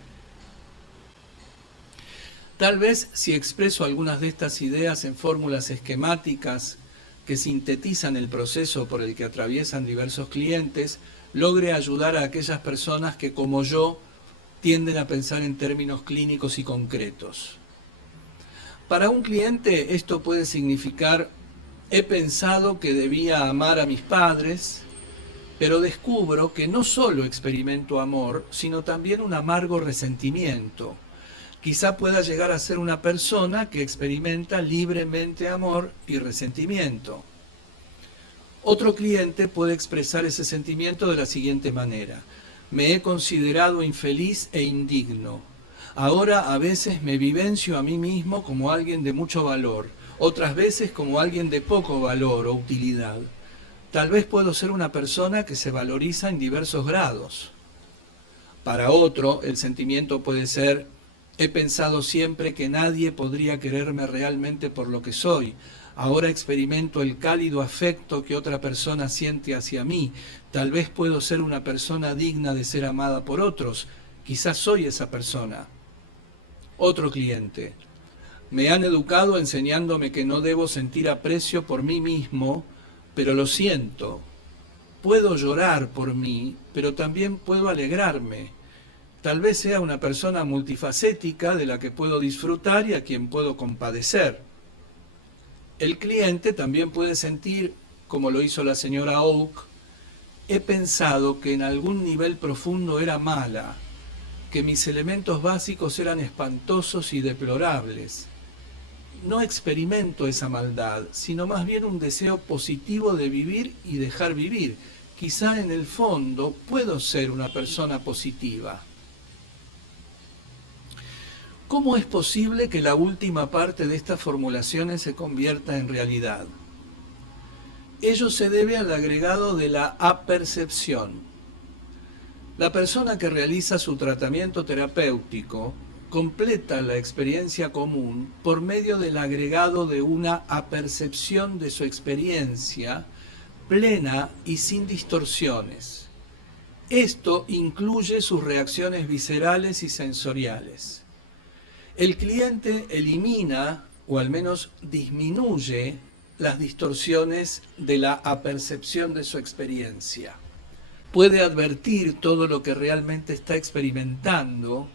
Tal vez si expreso algunas de estas ideas en fórmulas esquemáticas que sintetizan el proceso por el que atraviesan diversos clientes, logre ayudar a aquellas personas que, como yo, tienden a pensar en términos clínicos y concretos. Para un cliente esto puede significar: he pensado que debía amar a mis padres, pero descubro que no solo experimento amor, sino también un amargo resentimiento. Quizá pueda llegar a ser una persona que experimenta libremente amor y resentimiento. Otro cliente puede expresar ese sentimiento de la siguiente manera: me he considerado infeliz e indigno. Ahora a veces me vivencio a mí mismo como alguien de mucho valor, otras veces como alguien de poco valor o utilidad. Tal vez puedo ser una persona que se valoriza en diversos grados. Para otro, el sentimiento puede ser: he pensado siempre que nadie podría quererme realmente por lo que soy. Ahora experimento el cálido afecto que otra persona siente hacia mí. Tal vez puedo ser una persona digna de ser amada por otros. Quizás soy esa persona. Otro cliente: Me han educado enseñándome que no debo sentir aprecio por mí mismo, pero lo siento. Puedo llorar por mí, pero también puedo alegrarme. Tal vez sea una persona multifacética de la que puedo disfrutar y a quien puedo compadecer. El cliente también puede sentir, como lo hizo la señora Oak, he pensado que en algún nivel profundo era mala, que mis elementos básicos eran espantosos y deplorables. No experimento esa maldad, sino más bien un deseo positivo de vivir y dejar vivir. Quizá en el fondo puedo ser una persona positiva. ¿Cómo es posible que la última parte de estas formulaciones se convierta en realidad? Ello se debe al agregado de la apercepción. La persona que realiza su tratamiento terapéutico completa la experiencia común por medio del agregado de una apercepción de su experiencia plena y sin distorsiones. Esto incluye sus reacciones viscerales y sensoriales. El cliente elimina, o al menos disminuye, las distorsiones de la apercepción de su experiencia. Puede advertir todo lo que realmente está experimentando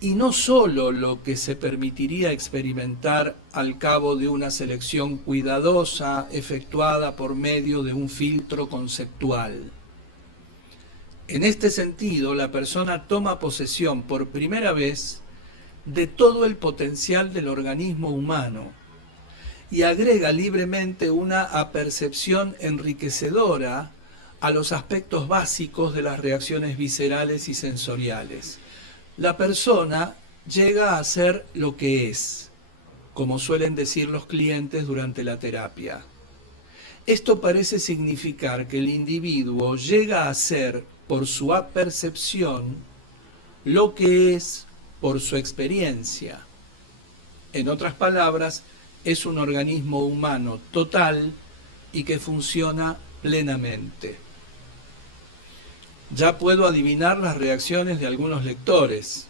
y no solo lo que se permitiría experimentar al cabo de una selección cuidadosa efectuada por medio de un filtro conceptual. En este sentido, la persona toma posesión por primera vez de todo el potencial del organismo humano y agrega libremente una apercepción enriquecedora a los aspectos básicos de las reacciones viscerales y sensoriales. La persona llega a ser lo que es, como suelen decir los clientes durante la terapia. Esto parece significar que el individuo llega a ser, por su apercepción, lo que es por su experiencia. En otras palabras, es un organismo humano total y que funciona plenamente. Ya puedo adivinar las reacciones de algunos lectores.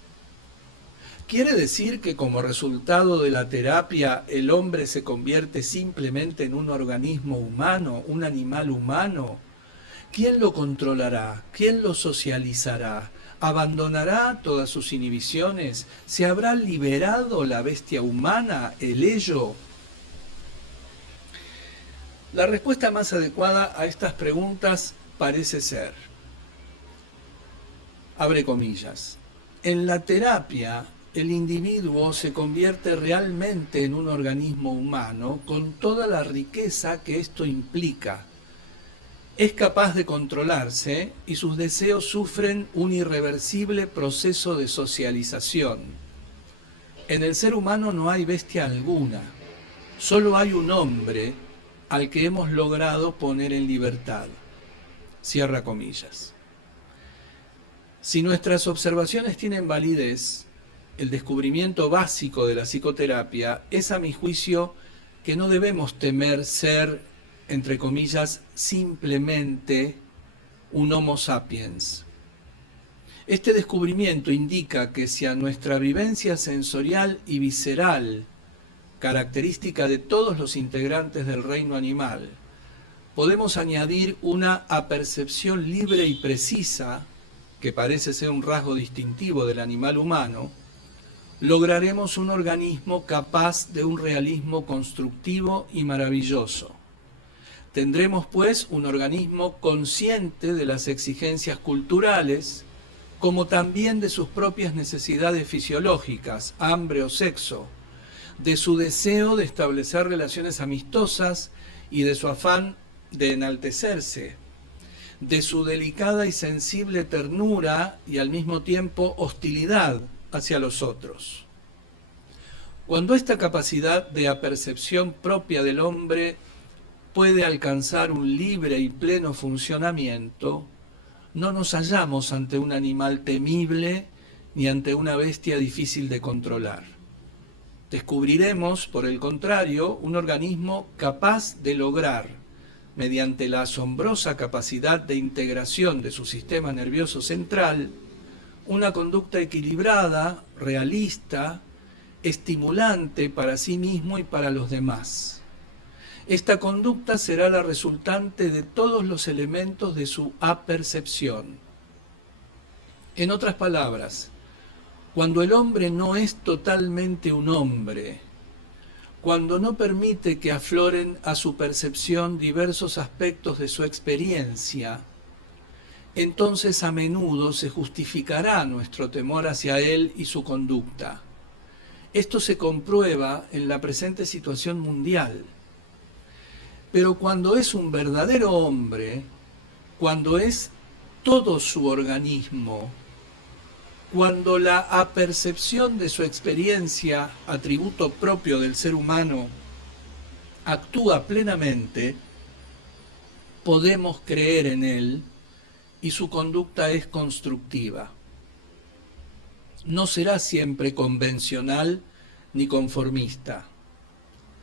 ¿Quiere decir que como resultado de la terapia el hombre se convierte simplemente en un organismo humano, un animal humano? ¿Quién lo controlará? ¿Quién lo socializará? ¿Abandonará todas sus inhibiciones? ¿Se habrá liberado la bestia humana, el ello? La respuesta más adecuada a estas preguntas parece ser, abre comillas, en la terapia el individuo se convierte realmente en un organismo humano con toda la riqueza que esto implica. Es capaz de controlarse y sus deseos sufren un irreversible proceso de socialización. En el ser humano no hay bestia alguna, solo hay un hombre al que hemos logrado poner en libertad. Cierra comillas. Si nuestras observaciones tienen validez, el descubrimiento básico de la psicoterapia es, a mi juicio, que no debemos temer ser, entre comillas, simplemente un Homo sapiens. Este descubrimiento indica que si a nuestra vivencia sensorial y visceral, característica de todos los integrantes del reino animal, podemos añadir una apercepción libre y precisa, que parece ser un rasgo distintivo del animal humano, lograremos un organismo capaz de un realismo constructivo y maravilloso. Tendremos, pues, un organismo consciente de las exigencias culturales, como también de sus propias necesidades fisiológicas, hambre o sexo, de su deseo de establecer relaciones amistosas y de su afán de enaltecerse, de su delicada y sensible ternura y al mismo tiempo hostilidad hacia los otros. Cuando esta capacidad de apercepción propia del hombre puede alcanzar un libre y pleno funcionamiento, no nos hallamos ante un animal temible ni ante una bestia difícil de controlar. Descubriremos, por el contrario, un organismo capaz de lograr, mediante la asombrosa capacidad de integración de su sistema nervioso central, una conducta equilibrada, realista, estimulante para sí mismo y para los demás. Esta conducta será la resultante de todos los elementos de su apercepción. En otras palabras, cuando el hombre no es totalmente un hombre, cuando no permite que afloren a su percepción diversos aspectos de su experiencia, entonces a menudo se justificará nuestro temor hacia él y su conducta. Esto se comprueba en la presente situación mundial. Pero cuando es un verdadero hombre, cuando es todo su organismo, cuando la apercepción de su experiencia, atributo propio del ser humano, actúa plenamente, podemos creer en él y su conducta es constructiva. No será siempre convencional ni conformista.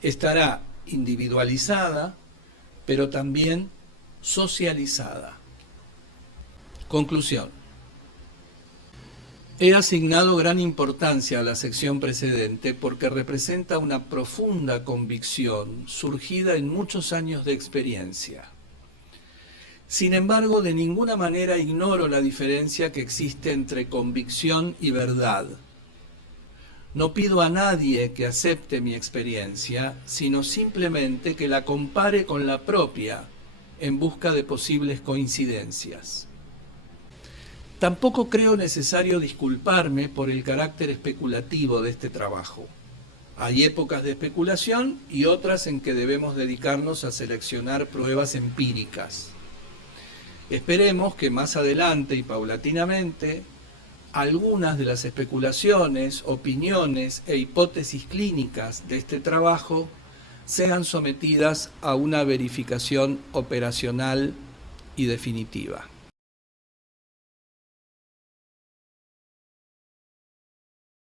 Estará individualizada, pero también socializada. Conclusión. He asignado gran importancia a la sección precedente porque representa una profunda convicción surgida en muchos años de experiencia. Sin embargo, de ninguna manera ignoro la diferencia que existe entre convicción y verdad. No pido a nadie que acepte mi experiencia, sino simplemente que la compare con la propia en busca de posibles coincidencias. Tampoco creo necesario disculparme por el carácter especulativo de este trabajo. Hay épocas de especulación y otras en que debemos dedicarnos a seleccionar pruebas empíricas. Esperemos que más adelante y paulatinamente algunas de las especulaciones, opiniones e hipótesis clínicas de este trabajo sean sometidas a una verificación operacional y definitiva.